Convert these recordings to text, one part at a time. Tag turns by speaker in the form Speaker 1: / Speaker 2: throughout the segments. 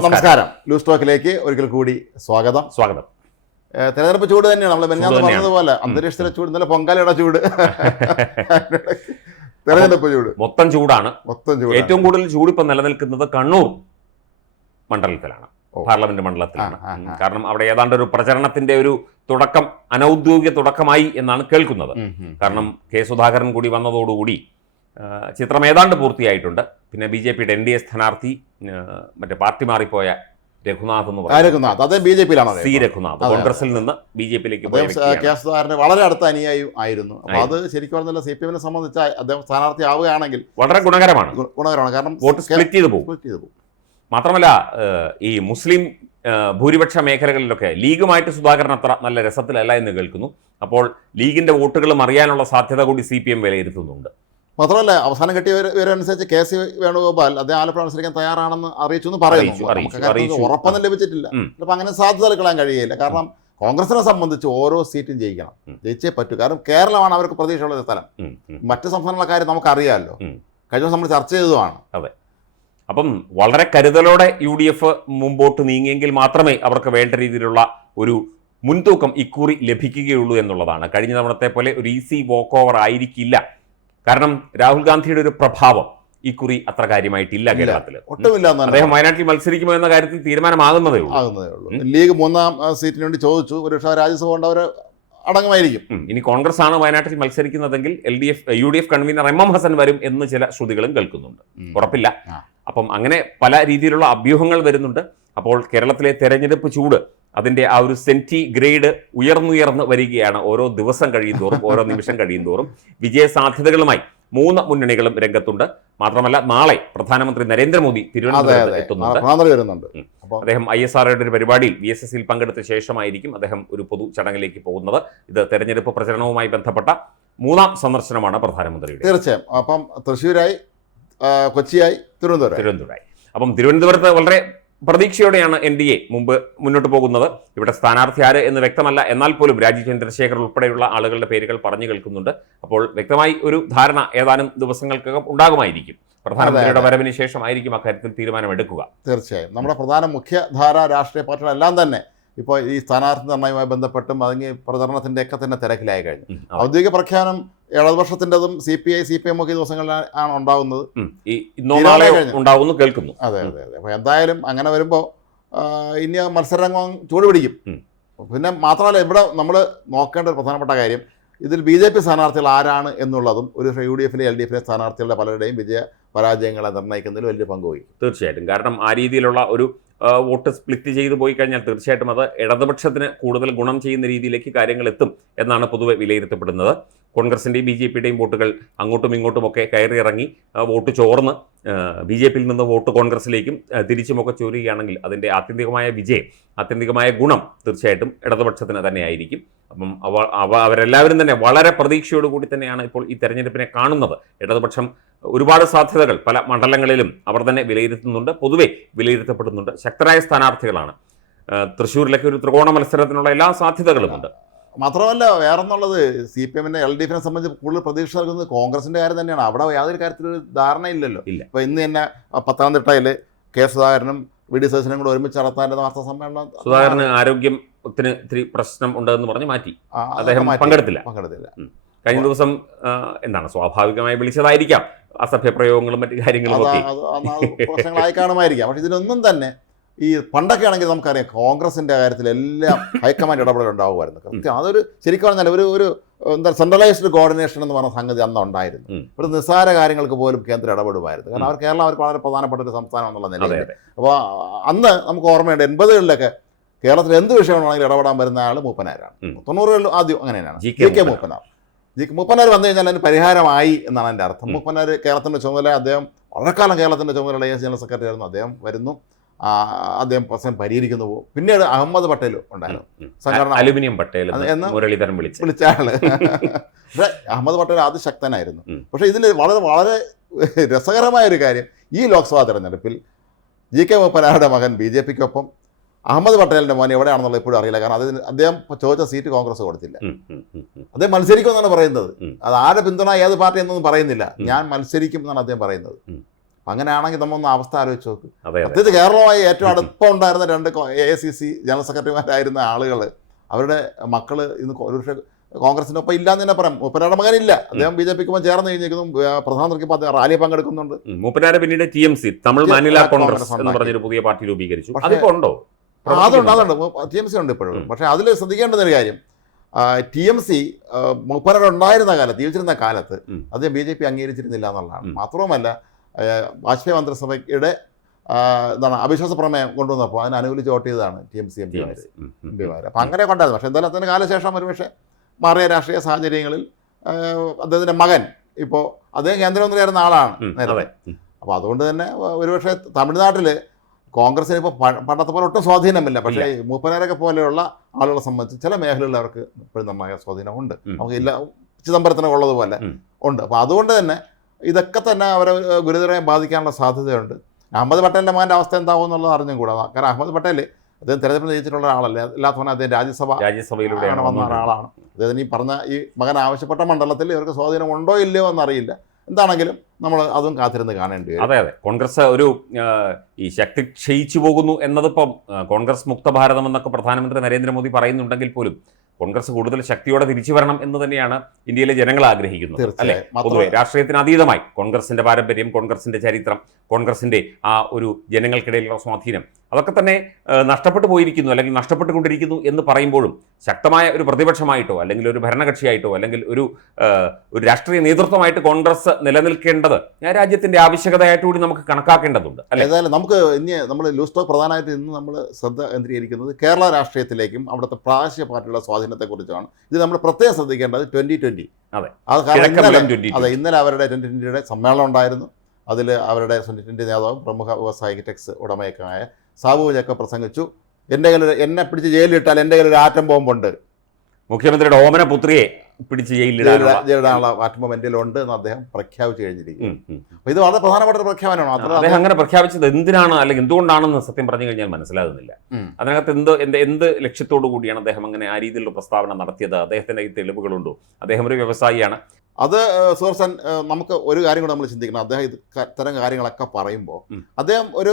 Speaker 1: നമസ്കാരം ലൂസ് ടോക്കിലേക്ക് ഒരിക്കൽ കൂടി സ്വാഗതം സ്വാഗതം തെരഞ്ഞെടുപ്പ്
Speaker 2: ചൂട് തന്നെയാണ് നമ്മൾ മെന്നാന്ന് പറഞ്ഞതുപോലെ അന്തരീക്ഷത്തിലെ ചൂട് നല്ല പൊങ്കാലയുടെ ചൂട് തെരഞ്ഞെടുപ്പ് ചൂട് മൊത്തം ചൂടാണ് മൊത്തം ചൂട് ഏറ്റവും കൂടുതൽ ചൂട് ഇപ്പം നിലനിൽക്കുന്നത് കണ്ണൂർ മണ്ഡലത്തിലാണ് പാർലമെന്റ് മണ്ഡലത്തിലാണ് കാരണം അവിടെ ഏതാണ്ട് ഒരു പ്രചരണത്തിന്റെ ഒരു തുടക്കം അനൗദ്യോഗിക തുടക്കമായി എന്നാണ് കേൾക്കുന്നത് കാരണം കെ സുധാകരൻ കൂടി വന്നതോടുകൂടി ചിത്രം ഏതാണ്ട് പൂർത്തിയായിട്ടുണ്ട് പിന്നെ ബി ജെ പിയുടെ എൻ ഡി എ സ്ഥാനാർത്ഥി മറ്റേ പാർട്ടി മാറിപ്പോയ രഘുനാഥ് എന്ന് പറയുന്നത് സി രഘുനാഥ് കോൺഗ്രസിൽ നിന്ന് ബി ജെ പിയിലേക്ക്
Speaker 1: കേസുധാരന് വളരെ അടുത്ത അനുയായി ആയിരുന്നു അപ്പോൾ അത് ശരിക്കും പറഞ്ഞാൽ സി പി എമ്മിനെ സംബന്ധിച്ച് അദ്ദേഹം സ്ഥാനാർത്ഥി ആവുകയാണെങ്കിൽ
Speaker 2: വളരെ ഗുണകരമാണ് ഗുണകരമാണ് കാരണം വോട്ട് സ്പ്ലിറ്റ് ചെയ്ത് പോകും പോകും മാത്രമല്ല ഈ മുസ്ലിം ഭൂരിപക്ഷ മേഖലകളിലൊക്കെ ലീഗുമായിട്ട് സുധാകരൻ അത്ര നല്ല രസത്തിലല്ല എന്ന് കേൾക്കുന്നു അപ്പോൾ ലീഗിന്റെ വോട്ടുകളും അറിയാനുള്ള സാധ്യത കൂടി സി പി എം വിലയിരുത്തുന്നുണ്ട്
Speaker 1: മാത്രമല്ല അവസാനം കിട്ടിയ വിവരമനുസരിച്ച് കെ സി വേണുഗോപാൽ അദ്ദേഹം ആലപ്പുഴ മത്സരിക്കാൻ തയ്യാറാണെന്ന് അറിയിച്ചു എന്ന് പറയുന്നു ഉറപ്പൊന്നും ലഭിച്ചിട്ടില്ല അപ്പം അങ്ങനെ സാധ്യത എടുക്കാൻ കഴിയില്ല കാരണം കോൺഗ്രസിനെ സംബന്ധിച്ച് ഓരോ സീറ്റും ജയിക്കണം ജയിച്ചേ പറ്റൂ കാരണം കേരളമാണ് അവർക്ക് പ്രതീക്ഷയുള്ള സ്ഥലം മറ്റ് സംസ്ഥാനങ്ങളെ
Speaker 2: കാര്യം നമുക്കറിയാമല്ലോ കഴിഞ്ഞ നമ്മൾ ചർച്ച ചെയ്തതുമാണ് അതെ അപ്പം വളരെ കരുതലോടെ യു ഡി എഫ് മുമ്പോട്ട് നീങ്ങിയെങ്കിൽ മാത്രമേ അവർക്ക് വേണ്ട രീതിയിലുള്ള ഒരു മുൻതൂക്കം ഇക്കുറി ലഭിക്കുകയുള്ളൂ എന്നുള്ളതാണ് കഴിഞ്ഞ തവണത്തെ പോലെ ഒരു ഈസി വോക്ക് ഓവർ ആയിരിക്കില്ല കാരണം രാഹുൽ ഗാന്ധിയുടെ ഒരു പ്രഭാവം ഈ കുറി അത്ര കാര്യമായിട്ടില്ല കേരളത്തിൽ ഒട്ടുമില്ല അദ്ദേഹം വയനാട്ടിൽ മത്സരിക്കുമോ എന്ന കാര്യത്തിൽ തീരുമാനമാകുന്നതേ
Speaker 1: ഉള്ളൂ ലീഗ് മൂന്നാം സീറ്റിന് വേണ്ടി ചോദിച്ചു ഒരുപക്ഷെ രാജ്യസഭ
Speaker 2: അവർ അടങ്ങുമായിരിക്കും ഇനി കോൺഗ്രസ് ആണ് വയനാട്ടിൽ മത്സരിക്കുന്നതെങ്കിൽ L D F U D F convener M M Hassan വരും എന്ന് ചില ശ്രുതികളും കേൾക്കുന്നുണ്ട് ഉറപ്പില്ല അപ്പം അങ്ങനെ പല രീതിയിലുള്ള അഭ്യൂഹങ്ങൾ വരുന്നുണ്ട് അപ്പോൾ കേരളത്തിലെ തെരഞ്ഞെടുപ്പ് ചൂട് അതിൻ്റെ ആ ഒരു സെൻറ്റി ഗ്രേഡ് ഉയർന്നുയർന്ന് വരികയാണ് ഓരോ ദിവസം തോറും ഓരോ നിമിഷം തോറും വിജയ സാധ്യതകളുമായി മൂന്ന് മുന്നണികളും രംഗത്തുണ്ട് മാത്രമല്ല നാളെ പ്രധാനമന്ത്രി നരേന്ദ്രമോദി തിരുവനന്തപുരത്ത് എത്തുന്നുണ്ട് അദ്ദേഹം ഐ എസ് ആർഒയുടെ ഒരു പരിപാടിയിൽ വി എസ് സിയിൽ പങ്കെടുത്ത ശേഷമായിരിക്കും അദ്ദേഹം ഒരു പൊതു ചടങ്ങിലേക്ക് പോകുന്നത് ഇത് തെരഞ്ഞെടുപ്പ് പ്രചരണവുമായി ബന്ധപ്പെട്ട മൂന്നാം സന്ദർശനമാണ് പ്രധാനമന്ത്രിയുടെ തീർച്ചയായും അപ്പം തൃശ്ശൂരായി കൊച്ചിയായി തിരുവനന്തപുരം തിരുവനന്തപുരമായി അപ്പം തിരുവനന്തപുരത്ത് വളരെ പ്രതീക്ഷയോടെയാണ് എൻ ഡി എ മുമ്പ് മുന്നോട്ട് പോകുന്നത് ഇവിടെ സ്ഥാനാർത്ഥി ആര് എന്ന് വ്യക്തമല്ല എന്നാൽ പോലും രാജീവ് ചന്ദ്രശേഖർ ഉൾപ്പെടെയുള്ള ആളുകളുടെ പേരുകൾ പറഞ്ഞു കേൾക്കുന്നുണ്ട് അപ്പോൾ വ്യക്തമായി ഒരു ധാരണ ഏതാനും ദിവസങ്ങൾക്കകം ഉണ്ടാകുമായിരിക്കും പ്രധാനമന്ത്രിയുടെ വരവിന് ശേഷമായിരിക്കും അക്കാര്യത്തിൽ തീരുമാനമെടുക്കുക
Speaker 1: തീർച്ചയായും നമ്മുടെ പ്രധാന മുഖ്യധാര രാഷ്ട്രീയ പാർട്ടികളെല്ലാം തന്നെ ഇപ്പോൾ ഈ സ്ഥാനാർത്ഥി നിർണ്ണയവുമായി ബന്ധപ്പെട്ടും അതെങ്കിൽ പ്രചരണത്തിൻ്റെയൊക്കെ തന്നെ തിരക്കിലായി കഴിഞ്ഞു ഔദ്യോഗിക പ്രഖ്യാപനം ഇടതുപക്ഷത്തിൻ്റെതും C P I C P M ഒക്കെ ഈ ദിവസങ്ങളിൽ ആണ് ഉണ്ടാകുന്നത്
Speaker 2: ഉണ്ടാകുന്നു കേൾക്കുന്നു അതെ അതെ അതെ
Speaker 1: അപ്പോൾ എന്തായാലും അങ്ങനെ വരുമ്പോൾ ഇനി മത്സരരംഗം ചൂട് പിടിക്കും പിന്നെ മാത്രമല്ല ഇവിടെ നമ്മൾ നോക്കേണ്ട ഒരു പ്രധാനപ്പെട്ട കാര്യം ഇതിൽ ബി ജെ പി സ്ഥാനാർത്ഥികൾ ആരാണ് എന്നുള്ളതും ഒരു യു ഡി എഫിലെ എൽ ഡി എഫിലെ സ്ഥാനാർത്ഥികളുടെ പലരുടെയും വിജയ പരാജയങ്ങളെ നിർണ്ണയിക്കുന്നതിൽ വലിയ പങ്ക് വഹിക്കും
Speaker 2: തീർച്ചയായിട്ടും കാരണം ആ രീതിയിലുള്ള ഒരു വോട്ട് സ്പ്ലിറ്റ് ചെയ്തു പോയി കഴിഞ്ഞാൽ തീർച്ചയായിട്ടും അത് ഇടതുപക്ഷത്തിന് കൂടുതൽ ഗുണം ചെയ്യുന്ന രീതിയിലേക്ക് കാര്യങ്ങൾ എത്തും എന്നാണ് പൊതുവെ വിലയിരുത്തപ്പെടുന്നത് കോൺഗ്രസിൻ്റെയും ബി ജെ പിയുടെയും വോട്ടുകൾ അങ്ങോട്ടും ഇങ്ങോട്ടുമൊക്കെ കയറിയിറങ്ങി വോട്ട് ചോർന്ന് ബി ജെ പിയിൽ നിന്ന് വോട്ട് കോൺഗ്രസിലേക്കും തിരിച്ചുമൊക്കെ ചോരുകയാണെങ്കിൽ അതിൻ്റെ ആത്യന്തികമായ വിജയം ആത്യന്തികമായ ഗുണം തീർച്ചയായിട്ടും ഇടതുപക്ഷത്തിന് തന്നെയായിരിക്കും അപ്പം അവ അവരെല്ലാവരും തന്നെ വളരെ പ്രതീക്ഷയോടുകൂടി തന്നെയാണ് ഇപ്പോൾ ഈ തെരഞ്ഞെടുപ്പിനെ കാണുന്നത് ഇടതുപക്ഷം ഒരുപാട് സാധ്യതകൾ പല മണ്ഡലങ്ങളിലും അവർ തന്നെ വിലയിരുത്തുന്നുണ്ട് പൊതുവെ വിലയിരുത്തപ്പെടുന്നുണ്ട് ശക്തരായ സ്ഥാനാർത്ഥികളാണ് തൃശ്ശൂരിലൊക്കെ ഒരു ത്രികോണ മത്സരത്തിനുള്ള എല്ലാ സാധ്യതകളുമുണ്ട്
Speaker 1: മാത്രമല്ല വേറൊന്നുള്ളത് സി പി എമ്മിന്റെ എൽ ഡി എഫിനെ സംബന്ധിച്ച് കൂടുതൽ പ്രതീക്ഷ നൽകുന്നത് കോൺഗ്രസിന്റെ കാര്യം തന്നെയാണ് അവിടെ യാതൊരു കാര്യത്തിലൊരു ധാരണയില്ലല്ലോ ഇല്ല അപ്പൊ ഇന്ന് തന്നെ പത്തനംതിട്ടയില് കെ സുധാകരനും വി ഡി സതീശനും കൂടെ ഒരുമിച്ച് നടത്താൻ വാർത്താ സമ്മേളനം സുധാകരന്
Speaker 2: ആരോഗ്യം ത്തിന് ഇത്തിരി പ്രശ്നം ഉണ്ടെന്ന് പറഞ്ഞ് മാറ്റി അദ്ദേഹം പങ്കെടുത്തില്ല പങ്കെടുത്തില്ല കഴിഞ്ഞ ദിവസം എന്താണ് സ്വാഭാവികമായി വിളിച്ചതായിരിക്കാം അസഭ്യപ്രയോഗങ്ങളും മറ്റു കാര്യങ്ങളും ഒക്കെ ആയി
Speaker 1: കാണുമായിരിക്കാം പക്ഷെ ഇതിനൊന്നും തന്നെ ഈ പണ്ടൊക്കെ ആണെങ്കിൽ നമുക്കറിയാം കോൺഗ്രസിൻ്റെ കാര്യത്തിൽ എല്ലാം ഹൈക്കമാൻഡ് ഉണ്ടാവുമായിരുന്നു കൃത്യം അതൊരു ശരിക്കും പറഞ്ഞാൽ ഒരു ഒരു എന്താ സെൻട്രലൈസ്ഡ് കോർഡിനേഷൻ എന്ന് പറഞ്ഞ സംഗതി അന്ന് ഉണ്ടായിരുന്നു ഇവിടെ നിസ്സാര കാര്യങ്ങൾക്ക് പോലും കേന്ദ്രം ഇടപെടുമായിരുന്നു കാരണം അവർ കേരളം അവർക്ക് വളരെ പ്രധാനപ്പെട്ട ഒരു സംസ്ഥാനം എന്നുള്ള നിലയിൽ അപ്പോൾ അന്ന് നമുക്ക് ഓർമ്മയുണ്ട് എൺപതുകളിലൊക്കെ കേരളത്തിൽ എന്ത് വിഷയമാണെങ്കിലും ഇടപെടാൻ വരുന്ന ആൾ മൂപ്പനാരാണ് തൊണ്ണൂറുകളിൽ ആദ്യം അങ്ങനെ തന്നെയാണ് G K Moopanar G Moopanar വന്നു കഴിഞ്ഞാൽ അതിന് പരിഹാരമായി എന്നാണ് എൻ്റെ അർത്ഥം മൂപ്പനാർ കേരളത്തിൻ്റെ ചുമതല അദ്ദേഹം വളരെക്കാലം കേരളത്തിൻ്റെ ചുമതല എ ജനറൽ സെക്രട്ടറി ആയിരുന്നു അദ്ദേഹം വരുന്നു അദ്ദേഹം പ്രശ്നം പരിഹരിക്കുന്നു പോകും പിന്നീട് അഹമ്മദ് പട്ടേൽ ഉണ്ടായിരുന്നു സംഘടന അലുമിനിയം
Speaker 2: പട്ടേൽ എന്ന് മുരളീധരൻ വിളിച്ചു
Speaker 1: വിളിച്ച അഹമ്മദ് പട്ടേൽ ശക്തനായിരുന്നു പക്ഷേ ഇതിന് വളരെ വളരെ രസകരമായ ഒരു കാര്യം ഈ ലോക്സഭാ തെരഞ്ഞെടുപ്പിൽ ജി കെ മൂപ്പനാരുടെ മകൻ ബി ജെ പിക്കൊപ്പം അഹമ്മദ് പട്ടേലിൻ്റെ മോൻ എവിടെയാണെന്നുള്ളത് ഇപ്പോഴും അറിയില്ല കാരണം അതിന് അദ്ദേഹം ചോദിച്ച സീറ്റ് കോൺഗ്രസ് കൊടുത്തില്ല അദ്ദേഹം മത്സരിക്കുമെന്നാണ് പറയുന്നത് അത് ആരുടെ പിന്തുണ ഏത് പാർട്ടി എന്നൊന്നും പറയുന്നില്ല ഞാൻ മത്സരിക്കും എന്നാണ് അദ്ദേഹം പറയുന്നത് അങ്ങനെയാണെങ്കിൽ നമ്മൊന്ന് അവസ്ഥ ആലോചിച്ച് നോക്ക് അതായത് കേരളമായി ഏറ്റവും അടുപ്പം ഉണ്ടായിരുന്ന രണ്ട് A I C C general സെക്രട്ടറിമാരായിരുന്ന ആളുകൾ അവരുടെ മക്കൾ ഇന്ന് ഒരുപക്ഷെ കോൺഗ്രസിൻ്റെ ഒപ്പം ഇല്ലാന്ന് തന്നെ പറയാം മൂപ്പനാരുടെ മകനില്ല അദ്ദേഹം ബി ജെ പിക്ക് ചേർന്ന് കഴിഞ്ഞിരിക്കുന്നു പ്രധാനമന്ത്രിക്ക് റാലി പങ്കെടുക്കുന്നുണ്ട്
Speaker 2: മൂപ്പനാരെ പിന്നീട് T M C Tamil Maanila Congress എന്ന് പറഞ്ഞൊരു പുതിയ പാർട്ടി രൂപീകരിച്ചു അതിപ്പോ അതുണ്ട് അതുണ്ട് ടി എം സി ഉണ്ട് ഇപ്പോഴും പക്ഷേ അതിൽ ശ്രദ്ധിക്കേണ്ടുന്ന ഒരു കാര്യം
Speaker 1: ടി എം സി മൂപ്പനാരുടെ ഉണ്ടായിരുന്ന കാലത്ത് ജീവിച്ചിരുന്ന കാലത്ത് അദ്ദേഹം ബി ജെ പി അംഗീകരിച്ചിരുന്നില്ല എന്നുള്ളതാണ് മാത്രവുമല്ല ആശയ മന്ത്രിസഭയുടെ എന്താണ് അവിശ്വാസ പ്രമേയം കൊണ്ടുവന്നപ്പോൾ അതിനെ അനുകൂലിച്ച് വോട്ട് ചെയ്തതാണ് ടി എം സി എം പിമാർ എം പിമാർ അപ്പം അങ്ങനെ കൊണ്ടായിരുന്നു പക്ഷേ എന്തായാലും അതിന് കാലശേഷം ഒരുപക്ഷെ മാറിയ രാഷ്ട്രീയ സാഹചര്യങ്ങളിൽ അദ്ദേഹത്തിൻ്റെ മകൻ ഇപ്പോൾ അദ്ദേഹം കേന്ദ്രമന്ത്രിയായിരുന്ന ആളാണ് നേരത്തെ അപ്പോൾ അതുകൊണ്ട് തന്നെ ഒരുപക്ഷെ തമിഴ്നാട്ടിൽ കോൺഗ്രസിന് ഇപ്പോൾ പണ്ടത്തെ പോലെ ഒട്ടും സ്വാധീനമില്ല പക്ഷേ മൂപ്പനാരൊക്കെ പോലെയുള്ള ആളുകളെ സംബന്ധിച്ച് ചില മേഖലകളിൽ അവർക്ക് ഇപ്പോഴും നന്നായ സ്വാധീനമുണ്ട് നമുക്ക് ഇല്ല ചിദംബരത്തിനൊക്കെ ഉള്ളതുപോലെ ഉണ്ട് അപ്പോൾ അതുകൊണ്ട് തന്നെ ഇതൊക്കെ തന്നെ അവരെ ഗുരുതരമായി ബാധിക്കാനുള്ള സാധ്യതയുണ്ട് അഹമ്മദ് പട്ടേലിൻ്റെ മകൻ്റെ അവസ്ഥ എന്താവും എന്നുള്ളത് അറിഞ്ഞും കൂടാ കാരണം അഹമ്മദ് പട്ടേൽ അദ്ദേഹം തെരഞ്ഞെടുപ്പിൽ ജയിച്ചിട്ടുള്ള ആളല്ല അല്ലാത്തവൻ അദ്ദേഹം രാജ്യസഭ രാജ്യസഭയിലൂടെയാണ് വന്ന ഒരാളാണ് അദ്ദേഹത്തിന് ഈ പറഞ്ഞ ഈ മകൻ ആവശ്യപ്പെട്ട മണ്ഡലത്തിൽ ഇവർക്ക് സ്വാധീനം ഉണ്ടോ ഇല്ലയോ എന്നറിയില്ല
Speaker 2: എന്താണെങ്കിലും നമ്മൾ അതും കാത്തിരുന്ന് കാണേണ്ടി വരും അതെ അതെ കോൺഗ്രസ് ഒരു ഈ ശക്തി ക്ഷയിച്ചു പോകുന്നു എന്നതിപ്പം കോൺഗ്രസ് മുക്ത ഭാരതം എന്നൊക്കെ പ്രധാനമന്ത്രി നരേന്ദ്രമോദി പറയുന്നുണ്ടെങ്കിൽ പോലും കോൺഗ്രസ് കൂടുതൽ ശക്തിയോടെ തിരിച്ചു വരണം എന്ന് തന്നെയാണ് ഇന്ത്യയിലെ ജനങ്ങൾ ആഗ്രഹിക്കുന്നത് അല്ലെ പൊതുവെ രാഷ്ട്രീയത്തിന് അതീതമായി കോൺഗ്രസിന്റെ പാരമ്പര്യം കോൺഗ്രസിന്റെ ചരിത്രം കോൺഗ്രസിന്റെ ആ ഒരു ജനങ്ങൾക്കിടയിലുള്ള സ്വാധീനം അതൊക്കെ തന്നെ നഷ്ടപ്പെട്ടു പോയിരിക്കുന്നു അല്ലെങ്കിൽ നഷ്ടപ്പെട്ടുകൊണ്ടിരിക്കുന്നു എന്ന് പറയുമ്പോഴും ശക്തമായ ഒരു പ്രതിപക്ഷമായിട്ടോ അല്ലെങ്കിൽ ഒരു ഭരണകക്ഷിയായിട്ടോ അല്ലെങ്കിൽ ഒരു ഒരു രാഷ്ട്രീയ നേതൃത്വമായിട്ട് കോൺഗ്രസ് നിലനിൽക്കേണ്ടത് രാജ്യത്തിന്റെ ആവശ്യകതയായിട്ട് കൂടി നമുക്ക് കണക്കാക്കേണ്ടതുണ്ട്
Speaker 1: ഏതായാലും നമുക്ക് ഇനി നമ്മൾ ലൂസ് ടോക്ക് പ്രധാനമായിട്ട് ഇന്ന് നമ്മൾ ശ്രദ്ധ കേന്ദ്രീകരിക്കുന്നത് കേരള രാഷ്ട്രീയത്തിലേക്കും അവിടുത്തെ പ്രാദേശിക പാർട്ടിയുടെ സ്വാധീനത്തെക്കുറിച്ചാണ് ഇത് നമ്മൾ പ്രത്യേകം ശ്രദ്ധിക്കേണ്ടത് ട്വൻറ്റി ട്വൻറ്റി അതെ അതെ ഇന്നലെ അവരുടെ ട്വൻറ്റി ട്വൻറ്റിയുടെ സമ്മേളനം ഉണ്ടായിരുന്നു അതിൽ അവരുടെ ട്വൻറ്റി ട്വൻറ്റി നേതാവും പ്രമുഖ വ്യവസായിക ടെക്സ് ഉടമയൊക്കെ സാബുവിനെയൊക്കെ പ്രസംഗിച്ചു എൻ്റെ കയ്യിൽ എന്നെ പിടിച്ച് ജയിലിലിട്ടാൽ എൻ്റെ കയ്യിൽ ഒരു ആറ്റം ബോംബുണ്ട്
Speaker 2: മുഖ്യമന്ത്രിയുടെ ഓമന പുത്രിയെ പിടിച്ച് ജയിലിടാനുള്ള
Speaker 1: ആറ്റം ബോംബ് എൻ്റെ ഉണ്ട് എന്ന് അദ്ദേഹം പ്രഖ്യാപിച്ചു
Speaker 2: കഴിഞ്ഞിരിക്കും അപ്പോൾ
Speaker 1: ഇത് വളരെ പ്രധാനപ്പെട്ട ഒരു പ്രഖ്യാപനമാണ് അദ്ദേഹം അങ്ങനെ
Speaker 2: പ്രഖ്യാപിച്ചത് എന്തിനാണ് അല്ലെങ്കിൽ എന്തുകൊണ്ടാണെന്ന് സത്യം പറഞ്ഞു കഴിഞ്ഞാൽ മനസ്സിലാകുന്നില്ല അതിനകത്ത് എന്ത് എന്ത് എന്ത് ലക്ഷ്യത്തോടു കൂടിയാണ് അദ്ദേഹം അങ്ങനെ ആ രീതിയിലുള്ള പ്രസ്താവന നടത്തിയത് അദ്ദേഹത്തിൻ്റെ ഈ തെളിവുകളുണ്ടോ അദ്ദേഹം ഒരു വ്യവസായിയാണ്
Speaker 1: അത് സുഹർസൻ നമുക്ക് ഒരു കാര്യം കൂടെ നമ്മൾ ചിന്തിക്കണം അദ്ദേഹം ഇത് തരം കാര്യങ്ങളൊക്കെ പറയുമ്പോൾ അദ്ദേഹം ഒരു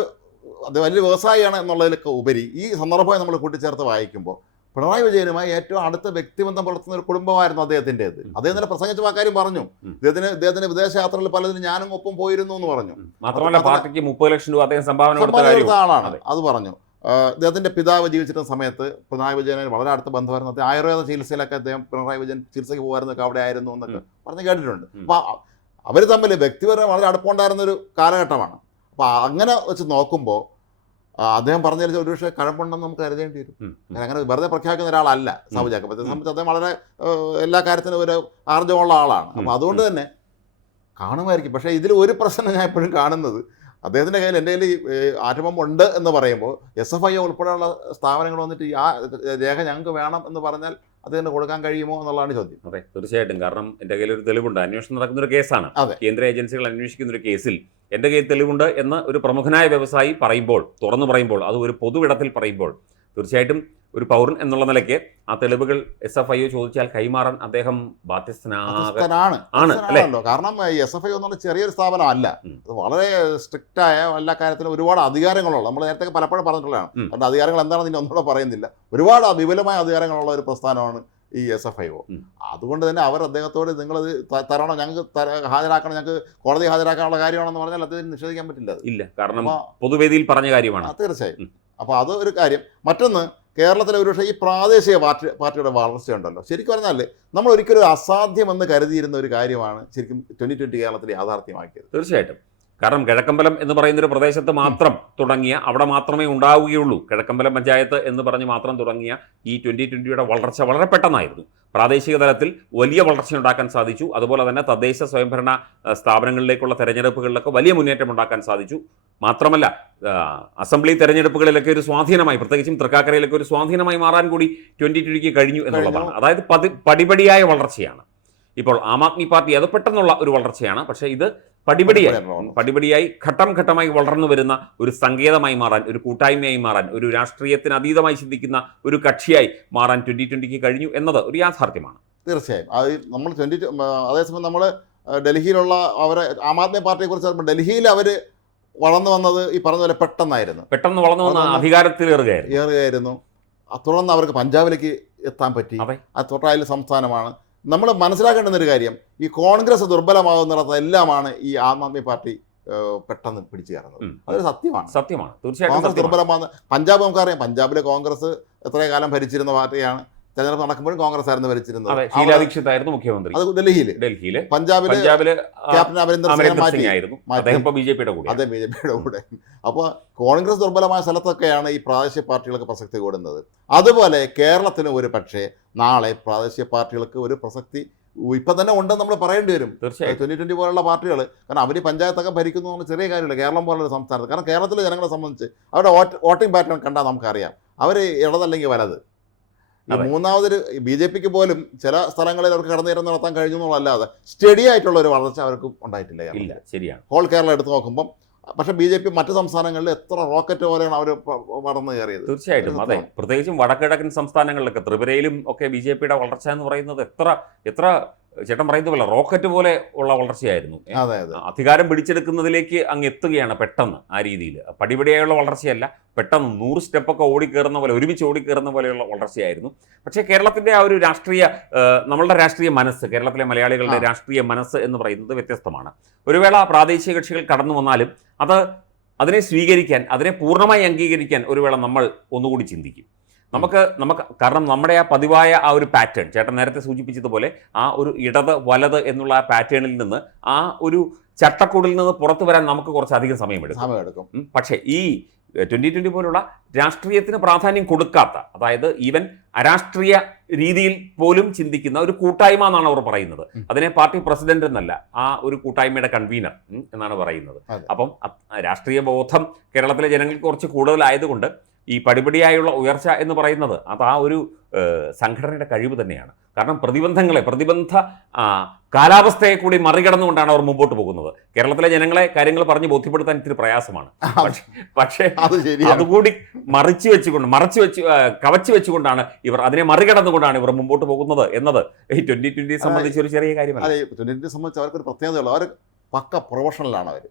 Speaker 1: അത് വലിയ വ്യവസായിയാണ് എന്നുള്ളതിലൊക്കെ ഉപരി ഈ സന്ദർഭമായി നമ്മൾ കൂട്ടിച്ചേർത്ത് വായിക്കുമ്പോൾ പിണറായി വിജയനുമായി ഏറ്റവും അടുത്ത വ്യക്തിബന്ധം പുലർത്തുന്ന ഒരു കുടുംബമായിരുന്നു അദ്ദേഹത്തിൻ്റെത് അദ്ദേഹം തന്നെ പ്രസംഗിച്ച വാക്കാരും പറഞ്ഞു അദ്ദേഹത്തിന് അദ്ദേഹത്തിന്റെ വിദേശയാത്രയിൽ പലതിനും ഞാനും ഒപ്പം പോയിരുന്നു എന്ന് പറഞ്ഞു മാത്രമല്ല പാർട്ടിക്ക്
Speaker 2: മുപ്പത് ലക്ഷം രൂപ അദ്ദേഹം സംഭാവന കൊടുത്ത ആളാണ്
Speaker 1: അത് പറഞ്ഞു അദ്ദേഹത്തിൻ്റെ പിതാവ് ജീവിച്ചിരുന്ന സമയത്ത് പിണറായി വിജയനെ വളരെ അടുത്ത ബന്ധമായിരുന്നു അദ്ദേഹം ആയുർവേദ ചികിത്സയിലൊക്കെ അദ്ദേഹം പിണറായി വിജയൻ ചികിത്സയ്ക്ക് പോകുമായിരുന്നൊക്കെ അവിടെ ആയിരുന്നു എന്നൊക്കെ പറഞ്ഞ് കേട്ടിട്ടുണ്ട് അപ്പോൾ അവർ തമ്മിൽ വ്യക്തിപരം വളരെ അടുപ്പമുണ്ടായിരുന്ന ഒരു കാലഘട്ടമാണ് അപ്പോൾ അങ്ങനെ വെച്ച് നോക്കുമ്പോൾ അദ്ദേഹം പറഞ്ഞതിൽ ഒരുപക്ഷെ കഴപ്പുണ്ടെന്ന് നമുക്ക് കരുതേണ്ടി വരും ഞാൻ അങ്ങനെ വെറുതെ പ്രഖ്യാപിക്കുന്ന ഒരാളല്ല സാബു ജാക്കബത്തെ സംബന്ധിച്ച് അദ്ദേഹം വളരെ എല്ലാ കാര്യത്തിനും ഒരു ആർജമുള്ള ആളാണ് അപ്പോൾ അതുകൊണ്ട് തന്നെ കാണുമായിരിക്കും പക്ഷേ ഇതിൽ ഒരു പ്രശ്നം ഞാൻ എപ്പോഴും കാണുന്നത് അദ്ദേഹത്തിൻ്റെ കയ്യിൽ എൻ്റെ കയ്യിൽ ആറ്റബോംബ് ഉണ്ട് എന്ന് പറയുമ്പോൾ എസ് എഫ് ഐ ഉൾപ്പെടെയുള്ള സ്ഥാപനങ്ങൾ വന്നിട്ട് ആ രേഖ ഞങ്ങൾക്ക് വേണം എന്ന് പറഞ്ഞാൽ
Speaker 2: അദ്ദേഹം കൊടുക്കാൻ കഴിയുമോ എന്നുള്ളതാണ് ചോദ്യം അതെ തീർച്ചയായിട്ടും കാരണം എൻ്റെ കയ്യിൽ ഒരു തെളിവുണ്ട് അന്വേഷണം നടക്കുന്ന ഒരു കേസാണ് കേന്ദ്ര ഏജൻസികൾ അന്വേഷിക്കുന്ന ഒരു കേസിൽ എൻ്റെ കയ്യിൽ തെളിവുണ്ട് എന്ന് ഒരു പ്രമുഖനായ വ്യവസായി പറയുമ്പോൾ തുറന്നു പറയുമ്പോൾ അത് ഒരു പൊതുവിടത്തിൽ പറയുമ്പോൾ തീർച്ചയായിട്ടും ഒരു പൗരൻ എന്നുള്ള നിലയ്ക്ക് ആ തെളിവുകൾ എസ് എഫ് ഐ ചോദിച്ചാൽ കൈമാറാൻ അദ്ദേഹം ബാധ്യസ്ഥനാണ് ആണ്
Speaker 1: കാരണം എസ് എഫ് ഐ എന്നുള്ള ചെറിയൊരു സ്ഥാപനമല്ല അത് വളരെ സ്ട്രിക്റ്റ് ആയ എല്ലാ കാര്യത്തിലും ഒരുപാട് അധികാരങ്ങളുള്ള നമ്മൾ നേരത്തെ പലപ്പോഴും പറഞ്ഞിട്ടുള്ളതാണ് അതിൻ്റെ അധികാരങ്ങൾ എന്താണെന്ന് ഇനി ഒന്നുകൂടെ പറയുന്നില്ല ഒരുപാട് വിപുലമായ അധികാരങ്ങളുള്ള ഒരു പ്രസ്ഥാനമാണ്
Speaker 2: ഈ എസ് എഫ് ഐ ഒ
Speaker 1: അതുകൊണ്ട് തന്നെ അവർ അദ്ദേഹത്തോട് നിങ്ങളത് തരണം ഞങ്ങൾക്ക് ഹാജരാക്കണം ഞങ്ങൾക്ക് കോടതി ഹാജരാക്കാനുള്ള കാര്യമാണെന്ന് പറഞ്ഞാൽ അദ്ദേഹത്തിന് നിഷേധിക്കാൻ പറ്റില്ല
Speaker 2: ഇല്ല കാരണം പൊതുവേദിയിൽ പറഞ്ഞ കാര്യമാണ്
Speaker 1: തീർച്ചയായും അപ്പോൾ അത് ഒരു കാര്യം മറ്റൊന്ന് കേരളത്തിലെ ഒരുപക്ഷെ ഈ പ്രാദേശിക പാർട്ടി പാർട്ടിയുടെ വളർച്ചയുണ്ടല്ലോ ശരിക്കും പറഞ്ഞാൽ നമ്മൾ ഒരിക്കലും അസാധ്യമെന്ന് കരുതിയിരുന്ന ഒരു കാര്യമാണ് ശരിക്കും ട്വൻറ്റി ട്വൻറ്റി കേരളത്തിൽ യാഥാർത്ഥ്യമാക്കിയത്
Speaker 2: തീർച്ചയായിട്ടും കാരണം കിഴക്കമ്പലം എന്ന് പറയുന്ന ഒരു പ്രദേശത്ത് മാത്രം തുടങ്ങിയ അവിടെ മാത്രമേ ഉണ്ടാവുകയുള്ളൂ കിഴക്കമ്പലം പഞ്ചായത്ത് എന്ന് പറഞ്ഞ് മാത്രം തുടങ്ങിയ ഈ ട്വൻ്റി ട്വൻ്റിയുടെ വളർച്ച വളരെ പെട്ടെന്നായിരുന്നു പ്രാദേശിക തലത്തിൽ വലിയ വളർച്ച ഉണ്ടാക്കാൻ സാധിച്ചു അതുപോലെ തന്നെ തദ്ദേശ സ്വയംഭരണ സ്ഥാപനങ്ങളിലേക്കുള്ള തെരഞ്ഞെടുപ്പുകളിലൊക്കെ വലിയ മുന്നേറ്റം ഉണ്ടാക്കാൻ സാധിച്ചു മാത്രമല്ല അസംബ്ലി തെരഞ്ഞെടുപ്പുകളിലൊക്കെ ഒരു സ്വാധീനമായി പ്രത്യേകിച്ചും തൃക്കാക്കരയിലൊക്കെ ഒരു സ്വാധീനമായി മാറാൻ കൂടി ട്വൻ്റി ട്വൻ്റിക്ക് കഴിഞ്ഞു എന്നുള്ളതാണ് അതായത് പതി പടിപടിയായ വളർച്ചയാണ് ഇപ്പോൾ ആം ആദ്മി പാർട്ടി അത് പെട്ടെന്നുള്ള ഒരു വളർച്ചയാണ് പക്ഷേ ഇത് പടിപടിയായി പടിപടിയായി ഘട്ടം ഘട്ടമായി വളർന്നു വരുന്ന ഒരു സങ്കേതമായി മാറാൻ ഒരു കൂട്ടായ്മയായി മാറാൻ ഒരു രാഷ്ട്രീയത്തിന് അതീതമായി ചിന്തിക്കുന്ന ഒരു കക്ഷിയായി മാറാൻ ട്വന്റി ട്വന്റിക്ക് കഴിഞ്ഞു എന്നത് ഒരു യാഥാർത്ഥ്യമാണ്
Speaker 1: തീർച്ചയായും അത് നമ്മൾ ട്വന്റി അതേസമയം നമ്മൾ ഡൽഹിയിലുള്ള അവരെ ആം ആദ്മി കുറിച്ച് പറയുമ്പോൾ ഡൽഹിയിൽ അവർ വളർന്നു വന്നത് ഈ പറഞ്ഞ പോലെ പെട്ടെന്നായിരുന്നു പെട്ടെന്ന് വളർന്നു വന്ന അധികാരത്തിൽ ഏറുകയായിരുന്നു തുടർന്ന് അവർക്ക് പഞ്ചാബിലേക്ക് എത്താൻ പറ്റി അത് തൊട്ടായാലും സംസ്ഥാനമാണ് നമ്മൾ മനസ്സിലാക്കേണ്ടുന്ന ഒരു കാര്യം ഈ കോൺഗ്രസ് ദുർബലമാകുന്നിടത്തെല്ലാമാണ് ഈ ആം ആദ്മി പാർട്ടി പെട്ടെന്ന് പിടിച്ചു കയറുന്നത് അതൊരു സത്യമാണ് സത്യമാണ് തീർച്ചയായിട്ടും കോൺഗ്രസ് ദുർബലമാകുന്ന പഞ്ചാബ് നമുക്കറിയാം പഞ്ചാബിലെ കോൺഗ്രസ് എത്രയും കാലം ഭരിച്ചിരുന്ന പാർട്ടിയാണ് തെരഞ്ഞെടുപ്പ് നടക്കുമ്പോഴും കോൺഗ്രസ് ആയിരുന്നു ഭരിച്ചിരുന്നത് ഷീല
Speaker 2: ആയിരുന്നു മുഖ്യമന്ത്രി അത് ഡൽഹിയിൽ ഡൽഹിയിൽ പഞ്ചാബിൽ പഞ്ചാബിലെ ക്യാപ്റ്റൻ അമരീന്ദർ സിംഗ് ആയിരുന്നു
Speaker 1: ബി ജെ പിയുടെ കൂടെ അതെ ബി ജെ പിയുടെ കൂടെ അപ്പോൾ കോൺഗ്രസ് ദുർബലമായ സ്ഥലത്തൊക്കെയാണ് ഈ പ്രാദേശിക പാർട്ടികൾക്ക് പ്രസക്തി കൂടുന്നത് അതുപോലെ കേരളത്തിന് ഒരു പക്ഷേ നാളെ പ്രാദേശിക പാർട്ടികൾക്ക് ഒരു പ്രസക്തി ഇപ്പം തന്നെ ഉണ്ടെന്ന് നമ്മൾ പറയേണ്ടി വരും തീർച്ചയായും ട്വൻറ്റി ട്വൻറ്റി പോലുള്ള പാർട്ടികൾ കാരണം അവർ പഞ്ചായത്തൊക്കെ ഭരിക്കുന്നു എന്നുള്ള ചെറിയ കാര്യമില്ല കേരളം പോലുള്ള സംസ്ഥാനത്ത് കാരണം കേരളത്തിലെ ജനങ്ങളെ സംബന്ധിച്ച് അവരുടെ വോട്ടിംഗ് പാറ്റേൺ കണ്ടാൽ നമുക്കറിയാം അവർ ഇടതല്ലെങ്കിൽ വലത് മൂന്നാമതൊരു ബി ജെ പിക്ക് പോലും ചില സ്ഥലങ്ങളിൽ അവർക്ക് കടന്നുകയറ്റം നടത്താൻ കഴിഞ്ഞു എന്നുള്ളതല്ലാതെ സ്റ്റഡി ആയിട്ടുള്ള ഒരു വളർച്ച അവർക്ക്
Speaker 2: ഉണ്ടായിട്ടില്ല ശരിയാണ്
Speaker 1: ഹോൾ കേരള എടുത്ത് നോക്കുമ്പം പക്ഷെ ബി ജെ പി മറ്റ് സംസ്ഥാനങ്ങളിൽ എത്ര റോക്കറ്റ് പോലെയാണ് അവർ വളർന്നു കയറിയത് തീർച്ചയായിട്ടും അതെ
Speaker 2: പ്രത്യേകിച്ചും വടക്കിഴക്കൻ സംസ്ഥാനങ്ങളിലൊക്കെ ത്രിപുരയിലും ഒക്കെ ബി ജെ പിയുടെ വളർച്ച എന്ന് പറയുന്നത് എത്ര എത്ര ചേട്ടൻ പറയുന്നത് പോലെ റോക്കറ്റ് പോലെ ഉള്ള വളർച്ചയായിരുന്നു അധികാരം പിടിച്ചെടുക്കുന്നതിലേക്ക് അങ്ങ് എത്തുകയാണ് പെട്ടെന്ന് ആ രീതിയിൽ പടിപടിയായുള്ള വളർച്ചയല്ല പെട്ടെന്ന് നൂറ് സ്റ്റെപ്പൊക്കെ ഓടിക്കേറുന്ന പോലെ ഒരുമിച്ച് ഓടിക്കേറുന്ന പോലെയുള്ള വളർച്ചയായിരുന്നു പക്ഷേ കേരളത്തിൻ്റെ ആ ഒരു രാഷ്ട്രീയ നമ്മളുടെ രാഷ്ട്രീയ മനസ്സ് കേരളത്തിലെ മലയാളികളുടെ രാഷ്ട്രീയ മനസ്സ് എന്ന് പറയുന്നത് വ്യത്യസ്തമാണ് ഒരുവേള പ്രാദേശിക കക്ഷികൾ കടന്നു വന്നാലും അത് അതിനെ സ്വീകരിക്കാൻ അതിനെ പൂർണ്ണമായി അംഗീകരിക്കാൻ ഒരുവേള നമ്മൾ ഒന്നുകൂടി ചിന്തിക്കും നമുക്ക് നമുക്ക് കാരണം നമ്മുടെ ആ പതിവായ ആ ഒരു പാറ്റേൺ ചേട്ടൻ നേരത്തെ സൂചിപ്പിച്ചതുപോലെ ആ ഒരു ഇടത് വലത് എന്നുള്ള ആ പാറ്റേണിൽ നിന്ന് ആ ഒരു ചട്ടക്കൂടിൽ നിന്ന് പുറത്തു വരാൻ നമുക്ക് കുറച്ചധികം സമയമെടുക്കും സമയമെടുക്കും പക്ഷേ ഈ ട്വൻ്റി ട്വൻ്റി പോലുള്ള രാഷ്ട്രീയത്തിന് പ്രാധാന്യം കൊടുക്കാത്ത അതായത് ഈവൻ അരാഷ്ട്രീയ രീതിയിൽ പോലും ചിന്തിക്കുന്ന ഒരു കൂട്ടായ്മ എന്നാണ് അവർ പറയുന്നത് അതിനെ പാർട്ടി പ്രസിഡന്റ് എന്നല്ല ആ ഒരു കൂട്ടായ്മയുടെ കൺവീനർ എന്നാണ് പറയുന്നത് അപ്പം രാഷ്ട്രീയ ബോധം കേരളത്തിലെ ജനങ്ങൾക്ക് കുറച്ച് കൂടുതലായതുകൊണ്ട് ഈ പടിപടിയായുള്ള ഉയർച്ച എന്ന് പറയുന്നത് അത് ആ ഒരു സംഘടനയുടെ കഴിവ് തന്നെയാണ് കാരണം പ്രതിബന്ധങ്ങളെ പ്രതിബന്ധ കാലാവസ്ഥയെ കൂടി മറികടന്നുകൊണ്ടാണ് അവർ മുമ്പോട്ട് പോകുന്നത് കേരളത്തിലെ ജനങ്ങളെ കാര്യങ്ങൾ പറഞ്ഞ് ബോധ്യപ്പെടുത്താൻ ഇത്തിരി പ്രയാസമാണ് പക്ഷേ അതുകൂടി മറിച്ച് വെച്ചുകൊണ്ട് മറച്ചു വെച്ച് കവച്ചു വെച്ചുകൊണ്ടാണ് ഇവർ അതിനെ മറികടന്നുകൊണ്ടാണ് ഇവർ മുമ്പോട്ട് പോകുന്നത് എന്നത് ഈ ട്വന്റി ട്വന്റിയെ സംബന്ധിച്ച് ഒരു ചെറിയ കാര്യമാണ് ട്വന്റി സംബന്ധിച്ച്
Speaker 1: അവർക്ക് ഒരു പ്രത്യേകതയുള്ളൂ അവർ പക്ക പ്രൊഫഷണലാണ് അവർ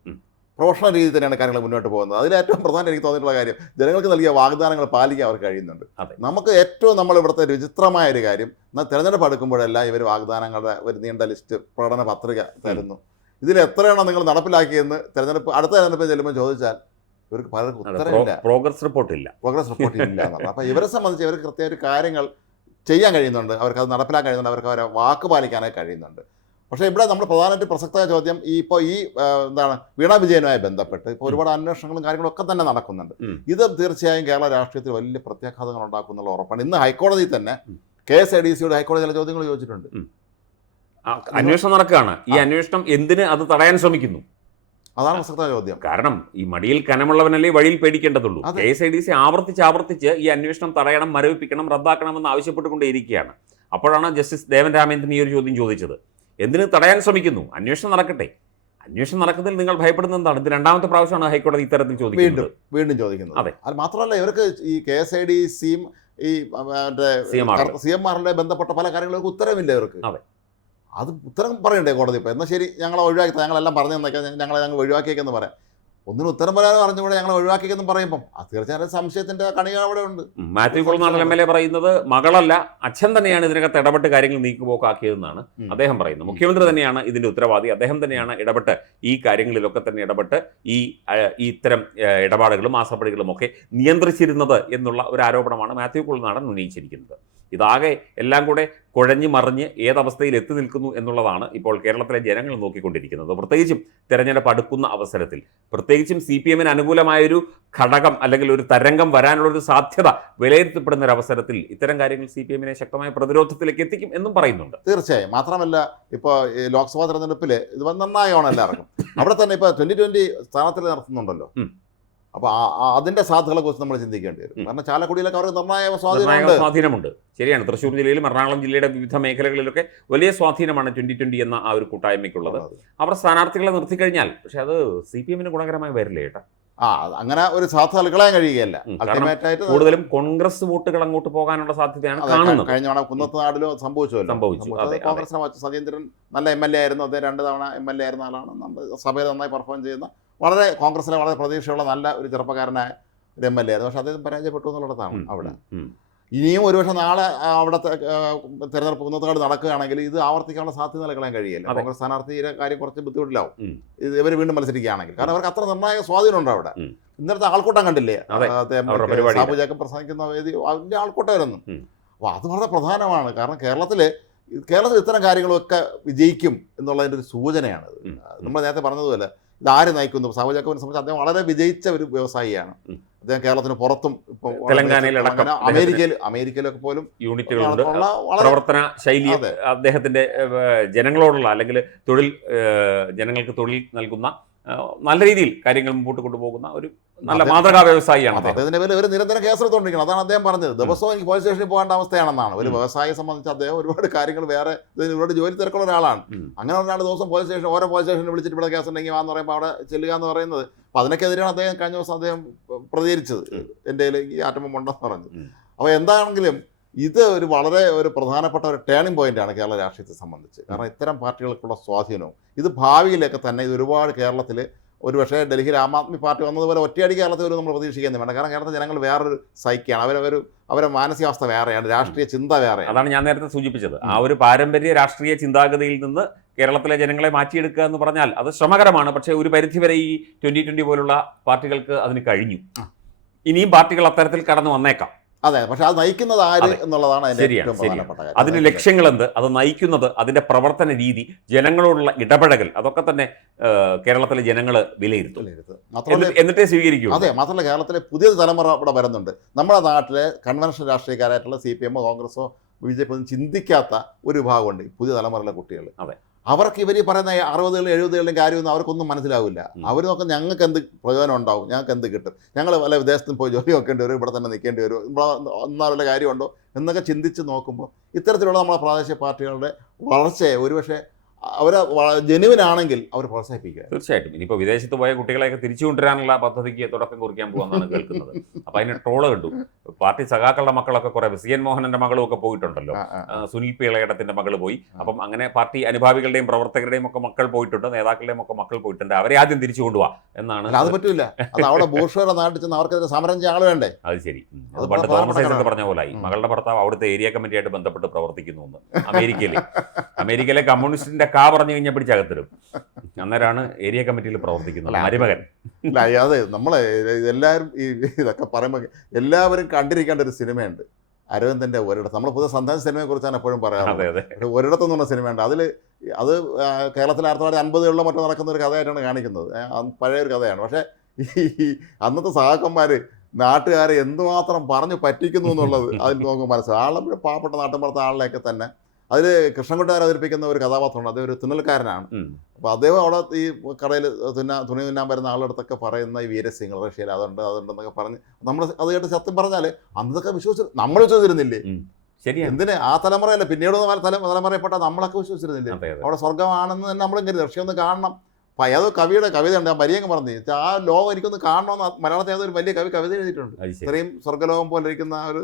Speaker 1: പ്രൊഫഷണൽ രീതിയിൽ തന്നെയാണ് കാര്യങ്ങൾ മുന്നോട്ട് പോകുന്നത് അതിൽ ഏറ്റവും പ്രധാനം എനിക്ക് തോന്നിയിട്ടുള്ള കാര്യം ജനങ്ങൾക്ക് നൽകിയ വാഗ്ദാനങ്ങൾ പാലിക്കാൻ അവർക്ക് കഴിയുന്നുണ്ട് നമുക്ക് ഏറ്റവും നമ്മൾ ഇവിടുത്തെ വിചിത്രമായ ഒരു കാര്യം എന്നാൽ തിരഞ്ഞെടുപ്പ് എടുക്കുമ്പോഴെല്ലാം ഇവർ വാഗ്ദാനങ്ങളുടെ ഒരു നീണ്ട ലിസ്റ്റ് പ്രകടന പത്രിക തരുന്നു ഇതിൽ എത്രയാണോ നിങ്ങൾ നടപ്പിലാക്കിയെന്ന് തിരഞ്ഞെടുപ്പ് അടുത്ത തിരഞ്ഞെടുപ്പ് ചെല്ലുമ്പോൾ ചോദിച്ചാൽ ഇവർക്ക് പലർക്കും ഉത്തരവില്ല പ്രോഗ്രസ് റിപ്പോർട്ട് ഇല്ല പ്രോഗ്രസ് റിപ്പോർട്ട് ഇല്ല അപ്പോൾ ഇവരെ സംബന്ധിച്ച് ഇവർക്ക് കൃത്യമായിട്ട് കാര്യങ്ങൾ ചെയ്യാൻ കഴിയുന്നുണ്ട് അവർക്ക് അത് നടപ്പിലാക്കാൻ കഴിയുന്നുണ്ട് അവർക്ക് അവരെ വാക്ക് പാലിക്കാനായി കഴിയുന്നുണ്ട് പക്ഷേ ഇവിടെ നമ്മൾ പ്രധാനമായിട്ട് പ്രസക്തമായ ചോദ്യം ഈ ഇപ്പോൾ ഈ എന്താണ് വീണ വിജയനുമായി ബന്ധപ്പെട്ട് ഇപ്പോൾ ഒരുപാട് അന്വേഷണങ്ങളും കാര്യങ്ങളും ഒക്കെ തന്നെ നടക്കുന്നുണ്ട് ഇത് തീർച്ചയായും കേരള രാഷ്ട്രീയത്തിൽ വലിയ പ്രത്യാഘാതങ്ങൾ എന്നുള്ള ഉറപ്പാണ് ഇന്ന് ഹൈക്കോടതി തന്നെ കെ എസ് ഐ ഡി സിയുടെ ഹൈക്കോടതി ചില ചോദ്യങ്ങൾ ചോദിച്ചിട്ടുണ്ട് അന്വേഷണം
Speaker 2: നടക്കുകയാണ് ഈ അന്വേഷണം എന്തിന് അത് തടയാൻ ശ്രമിക്കുന്നു അതാണ് പ്രസക്തമായ ചോദ്യം കാരണം ഈ മടിയിൽ കനമുള്ളവനല്ലേ വഴിയിൽ പേടിക്കേണ്ടതുള്ളൂ K S I D C ആവർത്തിച്ച് ആവർത്തിച്ച് ഈ അന്വേഷണം തടയണം മരവിപ്പിക്കണം റദ്ദാക്കണമെന്ന് ആവശ്യപ്പെട്ടുകൊണ്ടേയിരിക്കുകയാണ് അപ്പോഴാണ് ജസ്റ്റിസ് ദേവൻ രാമേന്ദ്രൻ ഈ ഒരു ചോദ്യം ചോദിച്ചത് എന്തിനു തടയാൻ ശ്രമിക്കുന്നു അന്വേഷണം നടക്കട്ടെ അന്വേഷണം നടക്കുന്നതിൽ നിങ്ങൾ ഭയപ്പെടുന്ന എന്താണ് ഇത് രണ്ടാമത്തെ പ്രാവശ്യമാണ് ഹൈക്കോടതി ഇത്തരത്തിൽ ചോദിക്കുന്നത് വീണ്ടും വീണ്ടും ചോദിക്കുന്നത് അതെ അത്
Speaker 1: മാത്രമല്ല ഇവർക്ക് ഈ കെ എസ് ഐ ഡി സിയും ഈ മറ്റേ സി എം ആറിന്റെ ബന്ധപ്പെട്ട പല കാര്യങ്ങൾക്ക് ഉത്തരവില്ല ഇവർക്ക് അതെ അത് ഉത്തരം പറയണ്ടേ കോടതി ഇപ്പൊ എന്നാൽ ശരി ഞങ്ങളെ ഒഴിവാക്കി ഞങ്ങളെല്ലാം പറഞ്ഞു തന്നേക്കാം ഞങ്ങളെ ഞങ്ങൾ ഒഴിവാക്കിയേക്കെന്ന് പറയാം ഒന്നിന് ഉത്തരം പറയാതെ പറഞ്ഞുകൂടെ ഞങ്ങൾ ഒഴിവാക്കിയെന്ന് പറയുമ്പോൾ അത് തീർച്ചയായിട്ടും സംശയത്തിന്റെ കണികൾ അവിടെ ഉണ്ട്
Speaker 2: Mathew Kuzhalnadan M L A പറയുന്നത് മകളല്ല അച്ഛൻ തന്നെയാണ് ഇതിനകത്ത് ഇടപെട്ട് കാര്യങ്ങൾ നീക്കുപോക്കാക്കിയതെന്നാണ് അദ്ദേഹം പറയുന്നത് മുഖ്യമന്ത്രി തന്നെയാണ് ഇതിന്റെ ഉത്തരവാദി അദ്ദേഹം തന്നെയാണ് ഇടപെട്ട് ഈ കാര്യങ്ങളിലൊക്കെ തന്നെ ഇടപെട്ട് ഈ ഇത്തരം ഇടപാടുകളും ആസപ്പടികളും ഒക്കെ നിയന്ത്രിച്ചിരുന്നത് എന്നുള്ള ഒരു ആരോപണമാണ് മാത്യു കുളനാടൻ ഉന്നയിച്ചിരിക്കുന്നത് ഇതാകെ എല്ലാം കൂടെ കുഴഞ്ഞു മറിഞ്ഞ് ഏതവസ്ഥയിൽ എത്തി നിൽക്കുന്നു എന്നുള്ളതാണ് ഇപ്പോൾ കേരളത്തിലെ ജനങ്ങൾ നോക്കിക്കൊണ്ടിരിക്കുന്നത് പ്രത്യേകിച്ചും തെരഞ്ഞെടുപ്പ് അടുക്കുന്ന അവസരത്തിൽ പ്രത്യേകിച്ചും സി പി എമ്മിന് അനുകൂലമായൊരു ഘടകം അല്ലെങ്കിൽ ഒരു തരംഗം വരാനുള്ളൊരു സാധ്യത വിലയിരുത്തപ്പെടുന്ന ഒരു അവസരത്തിൽ ഇത്തരം കാര്യങ്ങൾ സി പി എമ്മിനെ ശക്തമായ പ്രതിരോധത്തിലേക്ക് എത്തിക്കും എന്നും പറയുന്നുണ്ട് തീർച്ചയായും മാത്രമല്ല ഇപ്പോൾ ലോക്സഭാ തെരഞ്ഞെടുപ്പിൽ ഇത് നന്നായോണം എല്ലാവർക്കും
Speaker 1: അവിടെ തന്നെ ഇപ്പോൾ ട്വൻ്റി ട്വൻ്റി സ്ഥാനത്തിൽ നടത്തുന്നുണ്ടല്ലോ അപ്പോൾ അതിൻ്റെ സാധ്യതകളെക്കുറിച്ച് നമ്മൾ ചിന്തിക്കേണ്ടി വരും കാരണം ചാലക്കുടിയിലൊക്കെ അവർക്ക് നിർണായക സ്വാധീനമുണ്ട്
Speaker 2: സ്വാധീനമുണ്ട് ശരിയാണ് തൃശ്ശൂർ ജില്ലയിലും എറണാകുളം ജില്ലയുടെ വിവിധ മേഖലകളിലൊക്കെ വലിയ സ്വാധീനമാണ് ട്വൻ്റി ട്വൻ്റി എന്ന ആ ഒരു കൂട്ടായ്മയ്ക്കുള്ളത് അവർ സ്ഥാനാർത്ഥികളെ നിർത്തിക്കഴിഞ്ഞാൽ പക്ഷേ അത് സി പി എമ്മിന് ഗുണകരമായി വരില്ലേ കേട്ടോ ആ അങ്ങനെ ഒരു സാധ്യത കളയാൻ കഴിയുകയല്ല അൾട്ടിമേറ്റായിട്ട് കൂടുതലും കോൺഗ്രസ് വോട്ടുകൾ അങ്ങോട്ട് പോകാനുള്ള സാധ്യതയാണ് കാണുന്നത് കഴിഞ്ഞ തവണ കുന്നത്ത് നാടിലോ
Speaker 1: സംഭവിച്ചല്ലോ സംഭവിച്ചു കോൺഗ്രസിനെ സജേന്ദ്രൻ നല്ല എം എൽ എ ആയിരുന്നു അദ്ദേഹം രണ്ട് തവണ എം എൽ എ ആയിരുന്ന ആളാണ് നമ്മുടെ നന്നായി പെർഫോം ചെയ്യുന്ന വളരെ കോൺഗ്രസിലെ വളരെ പ്രതീക്ഷയുള്ള നല്ല ഒരു ചെറുപ്പക്കാരനായ ഒരു എം എൽ എ ആയിരുന്നു പക്ഷെ അദ്ദേഹം പരാജയപ്പെട്ടു എന്നുള്ളതാണ് അവിടെ ഇനിയും ഒരുപക്ഷെ നാളെ അവിടുത്തെ തെരഞ്ഞെടുപ്പ് കുന്നത്തോട് നടക്കുകയാണെങ്കിൽ ഇത് ആവർത്തിക്കാനുള്ള സാധ്യത നൽകാൻ കഴിയില്ല കോൺഗ്രസ് സ്ഥാനാർത്ഥിയുടെ കാര്യം കുറച്ച് ബുദ്ധിമുട്ടിലാവും ഇത് ഇവർ വീണ്ടും മത്സരിക്കുകയാണെങ്കിൽ കാരണം അവർക്ക് അത്ര നിർണായക സ്വാധീനമുണ്ട് അവിടെ ഇന്നലത്തെ ആൾക്കൂട്ടം കണ്ടില്ലേ സാബു ജാക്കബ് പ്രസംഗിക്കുന്ന വേദി അതിൻ്റെ ആൾക്കൂട്ടമായിരുന്നു അപ്പോൾ അത് വളരെ പ്രധാനമാണ് കാരണം കേരളത്തിൽ കേരളത്തിൽ ഇത്തരം കാര്യങ്ങളൊക്കെ വിജയിക്കും എന്നുള്ളതിൻ്റെ ഒരു സൂചനയാണ് നമ്മൾ നേരത്തെ പറഞ്ഞതുപോലെ ഇത് ആര് നയിക്കുന്നു സാബു ജാക്കോബിനെ സംബന്ധിച്ച് അദ്ദേഹം വളരെ വിജയിച്ച ഒരു വ്യവസായിയാണ് അദ്ദേഹം കേരളത്തിന് പുറത്തും ഇപ്പം തെലങ്കാനയിലടക്കം അമേരിക്കയിൽ
Speaker 2: അമേരിക്കയിലൊക്കെ പോലും യൂണിറ്റുകളുണ്ട് പ്രവർത്തന ശൈലി അദ്ദേഹത്തിന്റെ ജനങ്ങളോടുള്ള അല്ലെങ്കിൽ തൊഴിൽ ജനങ്ങൾക്ക് തൊഴിൽ നൽകുന്ന നല്ല രീതിയിൽ കാര്യങ്ങൾ മുമ്പോട്ട് കൊണ്ടുപോകുന്ന ഒരു നല്ല മാതൃകാ വ്യവസായിയാണ് അദ്ദേഹത്തിന്റെ
Speaker 1: പേര് ഒരു നിരന്തരം എടുത്തോണ്ടിരിക്കണം അതാണ് അദ്ദേഹം പറഞ്ഞത് ദിവസവും എനിക്ക് പോലീസ് സ്റ്റേഷനിൽ പോകേണ്ട അവസ്ഥയാണെന്നാണ് ഒരു വ്യവസായിയെ സംബന്ധിച്ച് അദ്ദേഹം ഒരുപാട് കാര്യങ്ങൾ വേറെ ഒരുപാട് ജോലി തിരക്കുള്ള ഒരാളാണ് അങ്ങനെ ഒരാൾ ദിവസം പോലീസ് സ്റ്റേഷൻ ഓരോ പോലീസ് സ്റ്റേഷനിൽ വിളിച്ചിട്ട് ഇവിടെ കേസ് ഉണ്ടെങ്കിൽ വാന്ന് പറയുമ്പോൾ അവിടെ ചെല്ലുക എന്ന് പറയുന്നത് അപ്പൊ അതിനൊക്കെതിരെയാണ് അദ്ദേഹം കഴിഞ്ഞ ദിവസം അദ്ദേഹം പ്രതികരിച്ചത് എൻ്റെ ഈ ആറ്റമ്പം ഉണ്ടെന്ന് പറഞ്ഞു അപ്പോൾ എന്താണെങ്കിലും ഇത് ഒരു വളരെ ഒരു പ്രധാനപ്പെട്ട ഒരു ടേണിംഗ് ആണ് കേരള രാഷ്ട്രീയത്തെ സംബന്ധിച്ച് കാരണം ഇത്തരം പാർട്ടികൾക്കുള്ള സ്വാധീനവും ഇത് ഭാവിയിലൊക്കെ തന്നെ ഇത് ഒരുപാട് കേരളത്തിൽ ഒരു പക്ഷേ ഡൽഹിയിൽ ആം ആദ്മി പാർട്ടി വന്നതുപോലെ ഒറ്റയടി കേരളത്തിൽ വരും നമ്മൾ പ്രതീക്ഷിക്കുന്നത് വേണ്ട കാരണം കേരളത്തിലെ
Speaker 2: ജനങ്ങൾ വേറൊരു സൈക്കാണ് അവരവര് അവരുടെ മാനസികാവസ്ഥ വേറെയാണ് രാഷ്ട്രീയ ചിന്ത വേറെ അതാണ് ഞാൻ നേരത്തെ സൂചിപ്പിച്ചത് ആ ഒരു പാരമ്പര്യ രാഷ്ട്രീയ ചിന്താഗതിയിൽ നിന്ന് കേരളത്തിലെ ജനങ്ങളെ മാറ്റിയെടുക്കുക എന്ന് പറഞ്ഞാൽ അത് ശ്രമകരമാണ് പക്ഷേ ഒരു പരിധിവരെ ഈ ട്വൻ്റി ട്വൻ്റി പോലുള്ള പാർട്ടികൾക്ക് അതിന് കഴിഞ്ഞു ഇനിയും പാർട്ടികൾ അത്തരത്തിൽ കടന്നു വന്നേക്കാം
Speaker 1: അതെ പക്ഷെ അത് നയിക്കുന്നത് ആര് എന്നുള്ളതാണ് ശരിയാണ് ശരിയാണ് അതിന്റെ
Speaker 2: ലക്ഷ്യങ്ങൾ എന്ത് അത് നയിക്കുന്നത് അതിന്റെ പ്രവർത്തന രീതി ജനങ്ങളോടുള്ള ഇടപഴകൽ അതൊക്കെ തന്നെ കേരളത്തിലെ ജനങ്ങൾ വിലയിരുത്തും എന്നിട്ടേ സ്വീകരിക്കും അതെ
Speaker 1: മാത്രമല്ല കേരളത്തിലെ പുതിയ തലമുറ ഇവിടെ വരുന്നുണ്ട് നമ്മുടെ നാട്ടിലെ കൺവെൻഷൻ രാഷ്ട്രീയക്കാരായിട്ടുള്ള സി പി എമ്മോ കോൺഗ്രസോ ബി ജെ പി ഒന്നും ചിന്തിക്കാത്ത ഒരു ഭാഗമുണ്ട് പുതിയ തലമുറയിലെ കുട്ടികൾ അതെ അവർക്ക് ഇവർ പറയുന്ന അറുപതുകൾ എഴുപതുകളിലും കാര്യമൊന്നും അവർക്കൊന്നും മനസ്സിലാവില്ല അവർ നോക്കുന്ന ഞങ്ങൾക്ക് എന്ത് പ്രയോജനം ഉണ്ടാവും ഞങ്ങൾക്ക് എന്ത് കിട്ടും ഞങ്ങൾ വല്ല വിദേശത്തും പോയി ജോലി നോക്കേണ്ടി വരും ഇവിടെ തന്നെ നിൽക്കേണ്ടി വരും ഇവിടെ ഒന്നാ വല്ല കാര്യമുണ്ടോ എന്നൊക്കെ ചിന്തിച്ച് നോക്കുമ്പോൾ ഇത്തരത്തിലുള്ള നമ്മളെ പ്രാദേശിക പാർട്ടികളുടെ വളർച്ചയെ ഒരുപക്ഷെ അവർ ജനുവിനാണെങ്കിൽ അവർ പ്രോത്സാഹിപ്പിക്കുക
Speaker 2: തീർച്ചയായിട്ടും ഇനിയിപ്പോൾ വിദേശത്ത് പോയ കുട്ടികളെയൊക്കെ തിരിച്ചു കൊണ്ടുവരാനുള്ള പദ്ധതിക്ക് തുടക്കം കുറിക്കാൻ പോകുന്നതാണ് കേൾക്കുന്നത് അപ്പോൾ അതിന് ട്രോള് കണ്ടു പാർട്ടി സഖാക്കളുടെ മക്കളൊക്കെ കുറേ സി എൻ മോഹനന്റെ മകളും ഒക്കെ പോയിട്ടുണ്ടല്ലോ സുനിൽ പിളയടത്തിന്റെ മകൾ പോയി അപ്പം അങ്ങനെ പാർട്ടി അനുഭാവികളുടെയും പ്രവർത്തകരുടെയും ഒക്കെ മക്കൾ പോയിട്ടുണ്ട് നേതാക്കളുടെയും ഒക്കെ മക്കൾ പോയിട്ടുണ്ട് അവരെ ആദ്യം തിരിച്ചു കൊണ്ടുപോവാ എന്നാണ് അത് പറ്റില്ല അത് അവിടെ
Speaker 1: ബൂർഷയുടെ നാട്ടിൽ ചെന്ന് അവർക്ക് സമരം ചെയ്യാൻ വേണ്ടേ
Speaker 2: അത് ശരി അത് പണ്ട് തോമസ് ഐസക് പറഞ്ഞ പോലെ മകളുടെ ഭർത്താവ് അവിടുത്തെ ഏരിയ കമ്മിറ്റിയായിട്ട് ബന്ധപ്പെട്ട് പ്രവർത്തിക്കുന്നു അമേരിക്കയിൽ അമേരിക്കയിലെ കമ്മ്യൂണിസ്റ്റിന്റെ കാ പറഞ്ഞു കഴിഞ്ഞാൽ അകത്തരും അന്നേരമാണ് ഏരിയ കമ്മിറ്റിയിൽ പ്രവർത്തിക്കുന്നത് മരുമകൻ
Speaker 1: അല്ല അതെ നമ്മളെ എല്ലാവരും ഈ ഇതൊക്കെ പറയുമ്പോൾ എല്ലാവരും കണ്ടിരിക്കേണ്ട ഒരു സിനിമയുണ്ട് അരവിന്ദൻ്റെ ഒരിടത്ത് നമ്മൾ പുതിയ സന്താന കുറിച്ചാണ് എപ്പോഴും പറയാറുള്ളത് ഒരിടത്തെന്ന് പറഞ്ഞ സിനിമയുണ്ട് അതിൽ അത് കേരളത്തിൽ ആയിരത്തി തൊള്ളായിരത്തി അൻപതുകളിലോ മറ്റോ നടക്കുന്ന ഒരു കഥയായിട്ടാണ് കാണിക്കുന്നത് പഴയ ഒരു കഥയാണ് പക്ഷേ ഈ അന്നത്തെ സഹാക്കന്മാർ നാട്ടുകാരെ എന്തുമാത്രം പറഞ്ഞു പറ്റിക്കുന്നു എന്നുള്ളത് അതിൽ നോക്കുമ്പോൾ മനസ്സിലാവും ആളെ പാവപ്പെട്ട നാട്ടിൻപുറത്തെ ആളിലൊക്കെ തന്നെ അതിൽ കൃഷ്ണൻകുട്ടികാർ അവതരിപ്പിക്കുന്ന ഒരു കഥാപാത്രമുണ്ട് അദ്ദേഹം ഒരു തുന്നൽക്കാരനാണ് അപ്പോൾ അദ്ദേഹം അവിടെ ഈ കടയിൽ തുന്ന തുണി തുന്നാൻ വരുന്ന ആളടുത്തൊക്കെ പറയുന്ന ഈ വീരസിംഗ് റഷ്യയിൽ അതുണ്ട് അതുണ്ടെന്നൊക്കെ പറഞ്ഞ് നമ്മൾ അത് കേട്ട് സത്യം പറഞ്ഞാൽ അന്നതൊക്കെ വിശ്വസിച്ചു നമ്മൾ വിശ്വസിച്ചിരുന്നില്ലേ ശരി എന്തിന് ആ തലമുറയല്ല പിന്നീട് തലമുറയിൽപ്പെട്ട നമ്മളൊക്കെ വിശ്വസിച്ചിരുന്നില്ലേ അവിടെ സ്വർഗമാണെന്ന് തന്നെ നമ്മളും കരുതി റഷ്യ ഒന്ന് കാണണം അപ്പം ഏതോ കവിയുടെ കവിത ഉണ്ട് ഞാൻ പരിയങ്ങ് പറഞ്ഞു ആ ലോകം എനിക്കൊന്ന് കാണണമെന്ന് മലയാളത്തിൽ ഒരു വലിയ കവി കവിത എഴുതിയിട്ടുണ്ട് ഇത്രയും സ്വർഗ്ഗലോകം പോലെ ഇരിക്കുന്ന ഒരു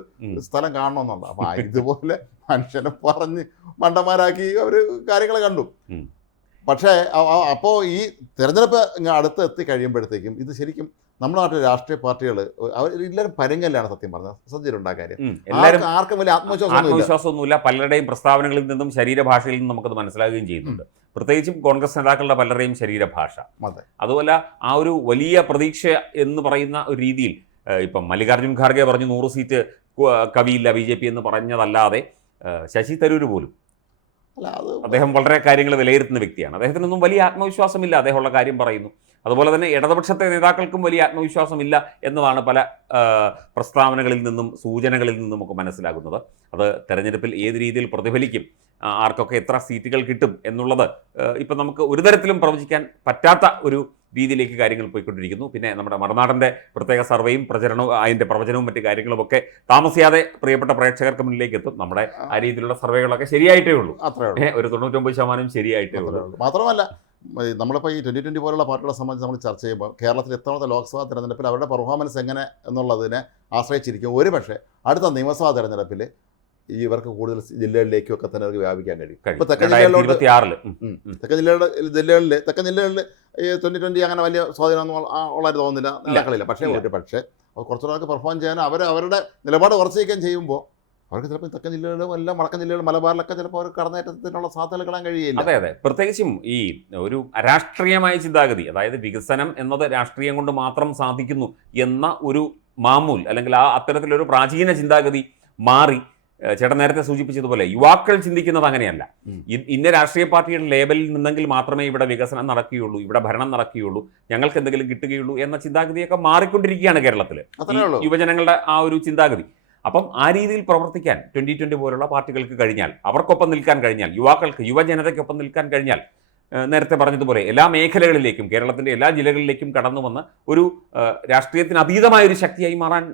Speaker 1: സ്ഥലം കാണണമെന്നുണ്ട് അപ്പോൾ ഇതുപോലെ മനുഷ്യനെ പറഞ്ഞ് മണ്ടന്മാരാക്കി അവർ കാര്യങ്ങൾ കണ്ടു പക്ഷേ അപ്പോൾ ഈ തിരഞ്ഞെടുപ്പ് അടുത്ത് എത്തി കഴിയുമ്പോഴത്തേക്കും ഇത് ശരിക്കും നമ്മുടെ നാട്ടിലെ രാഷ്ട്രീയ പാർട്ടികൾ എല്ലാവരും പരങ്ങല്ലാണ് സത്യം പറഞ്ഞത് സജ്ജരുണ്ടാ കാര്യം എല്ലാവരും ആർക്കും വലിയ ആത്മവിശ്വാസം
Speaker 2: ആത്മവിശ്വാസമൊന്നുമില്ല പലരുടെയും പ്രസ്താവനകളിൽ നിന്നും ശരീരഭാഷയിൽ നിന്നും നമുക്കത് മനസ്സിലാകുകയും ചെയ്യുന്നുണ്ട് പ്രത്യേകിച്ചും കോൺഗ്രസ് നേതാക്കളുടെ പലരുടെയും ശരീരഭാഷ അതുപോലെ ആ ഒരു വലിയ പ്രതീക്ഷ എന്ന് പറയുന്ന ഒരു രീതിയിൽ ഇപ്പം മല്ലികാർജ്ജുൻ ഖാർഗെ പറഞ്ഞു നൂറ് സീറ്റ് കവിയില്ല ബി ജെ പി എന്ന് പറഞ്ഞതല്ലാതെ ശശി തരൂർ പോലും അദ്ദേഹം വളരെ കാര്യങ്ങൾ വിലയിരുത്തുന്ന വ്യക്തിയാണ് അദ്ദേഹത്തിനൊന്നും വലിയ ആത്മവിശ്വാസമില്ല അദ്ദേഹമുള്ള കാര്യം പറയുന്നു അതുപോലെ തന്നെ ഇടതുപക്ഷത്തെ നേതാക്കൾക്കും വലിയ ആത്മവിശ്വാസമില്ല എന്നതാണ് പല പ്രസ്താവനകളിൽ നിന്നും സൂചനകളിൽ നിന്നും ഒക്കെ മനസ്സിലാകുന്നത് അത് തെരഞ്ഞെടുപ്പിൽ ഏത് രീതിയിൽ പ്രതിഫലിക്കും ആർക്കൊക്കെ എത്ര സീറ്റുകൾ കിട്ടും എന്നുള്ളത് ഇപ്പം നമുക്ക് ഒരു തരത്തിലും പ്രവചിക്കാൻ പറ്റാത്ത ഒരു രീതിയിലേക്ക് കാര്യങ്ങൾ പോയിക്കൊണ്ടിരിക്കുന്നു പിന്നെ നമ്മുടെ മറുനാടൻ്റെ പ്രത്യേക സർവേയും പ്രചരണവും അതിൻ്റെ പ്രവചനവും മറ്റു കാര്യങ്ങളും ഒക്കെ താമസിയാതെ പ്രിയപ്പെട്ട പ്രേക്ഷകർക്ക് മുന്നിലേക്ക് എത്തും നമ്മുടെ ആ രീതിയിലുള്ള സർവേകളൊക്കെ ശരിയായിട്ടേ ഉള്ളൂ ഒരു തൊണ്ണൂറ്റൊമ്പത് ശതമാനം ശരിയായിട്ടേ ഉള്ളൂ മാത്രമല്ല നമ്മളിപ്പോൾ ഈ ട്വൻറ്റി
Speaker 1: ട്വൻറ്റി പോലുള്ള പാർട്ടികളെ സംബന്ധിച്ച് നമ്മൾ ചർച്ച ചെയ്യുമ്പോൾ കേരളത്തിൽ എത്തണത്തെ ലോക്സഭാ തെരഞ്ഞെടുപ്പിൽ അവരുടെ പെർഫോമൻസ് എങ്ങനെ എന്നുള്ളതിനെ ആശ്രയിച്ചിരിക്കും ഒരു പക്ഷേ അടുത്ത നിയമസഭാ തെരഞ്ഞെടുപ്പിൽ ഇവർക്ക് കൂടുതൽ ജില്ലകളിലേക്കും ഒക്കെ തന്നെ അവർക്ക് വ്യാപിക്കാൻ കഴിയും ഇപ്പോൾ തെക്കൻ ജില്ലകളിലോട്ട് തെക്കൻ ജില്ലകളുടെ ജില്ലകളിൽ തെക്കൻ ജില്ലകളിൽ ട്വൻറ്റി ട്വൻറ്റി അങ്ങനെ വലിയ സ്വാധീനമൊന്നും ഉള്ളതായിട്ട് തോന്നുന്നില്ല നിലക്കളില്ല പക്ഷേ ഒരു പക്ഷേ അവർ കുറച്ചുകൂടെ പെർഫോം ചെയ്യാൻ അവർ അവരുടെ നിലപാട് ഉറച്ചിരിക്കാൻ ചെയ്യുമ്പോൾ അവർക്ക് ചിലപ്പോൾ തെക്കൻ ജില്ലകളിലും എല്ലാം വടക്കൻ ജില്ലകളിലും മലബാറിലൊക്കെ ചിലപ്പോൾ അവർ കടന്നേറ്റത്തിനുള്ള സാധ്യത കാണാൻ കഴിയില്ല അതെ അതെ
Speaker 2: പ്രത്യേകിച്ചും ഈ ഒരു രാഷ്ട്രീയമായ ചിന്താഗതി അതായത് വികസനം എന്നത് രാഷ്ട്രീയം കൊണ്ട് മാത്രം സാധിക്കുന്നു എന്ന ഒരു മാമൂൽ അല്ലെങ്കിൽ ആ അത്തരത്തിലൊരു പ്രാചീന ചിന്താഗതി മാറി ചേട്ടൻ നേരത്തെ സൂചിപ്പിച്ചതുപോലെ യുവാക്കൾ ചിന്തിക്കുന്നത് അങ്ങനെയല്ല ഇന്ന രാഷ്ട്രീയ പാർട്ടിയുടെ ലേബലിൽ നിന്നെങ്കിൽ മാത്രമേ ഇവിടെ വികസനം നടക്കുകയുള്ളൂ ഇവിടെ ഭരണം നടക്കുകയുള്ളൂ ഞങ്ങൾക്ക് എന്തെങ്കിലും കിട്ടുകയുള്ളൂ എന്ന ചിന്താഗതിയൊക്കെ മാറിക്കൊണ്ടിരിക്കുകയാണ് കേരളത്തിൽ യുവജനങ്ങളുടെ ആ ഒരു ചിന്താഗതി അപ്പം ആ രീതിയിൽ പ്രവർത്തിക്കാൻ ട്വന്റി പോലുള്ള പാർട്ടികൾക്ക് കഴിഞ്ഞാൽ അവർക്കൊപ്പം നിൽക്കാൻ കഴിഞ്ഞാൽ യുവാക്കൾക്ക് യുവജനതയ്ക്കൊപ്പം നിൽക്കാൻ കഴിഞ്ഞാൽ നേരത്തെ പറഞ്ഞതുപോലെ എല്ലാ മേഖലകളിലേക്കും കേരളത്തിൻ്റെ എല്ലാ ജില്ലകളിലേക്കും കടന്നു വന്ന് ഒരു രാഷ്ട്രീയത്തിന് അതീതമായ ഒരു ശക്തിയായി മാറാൻ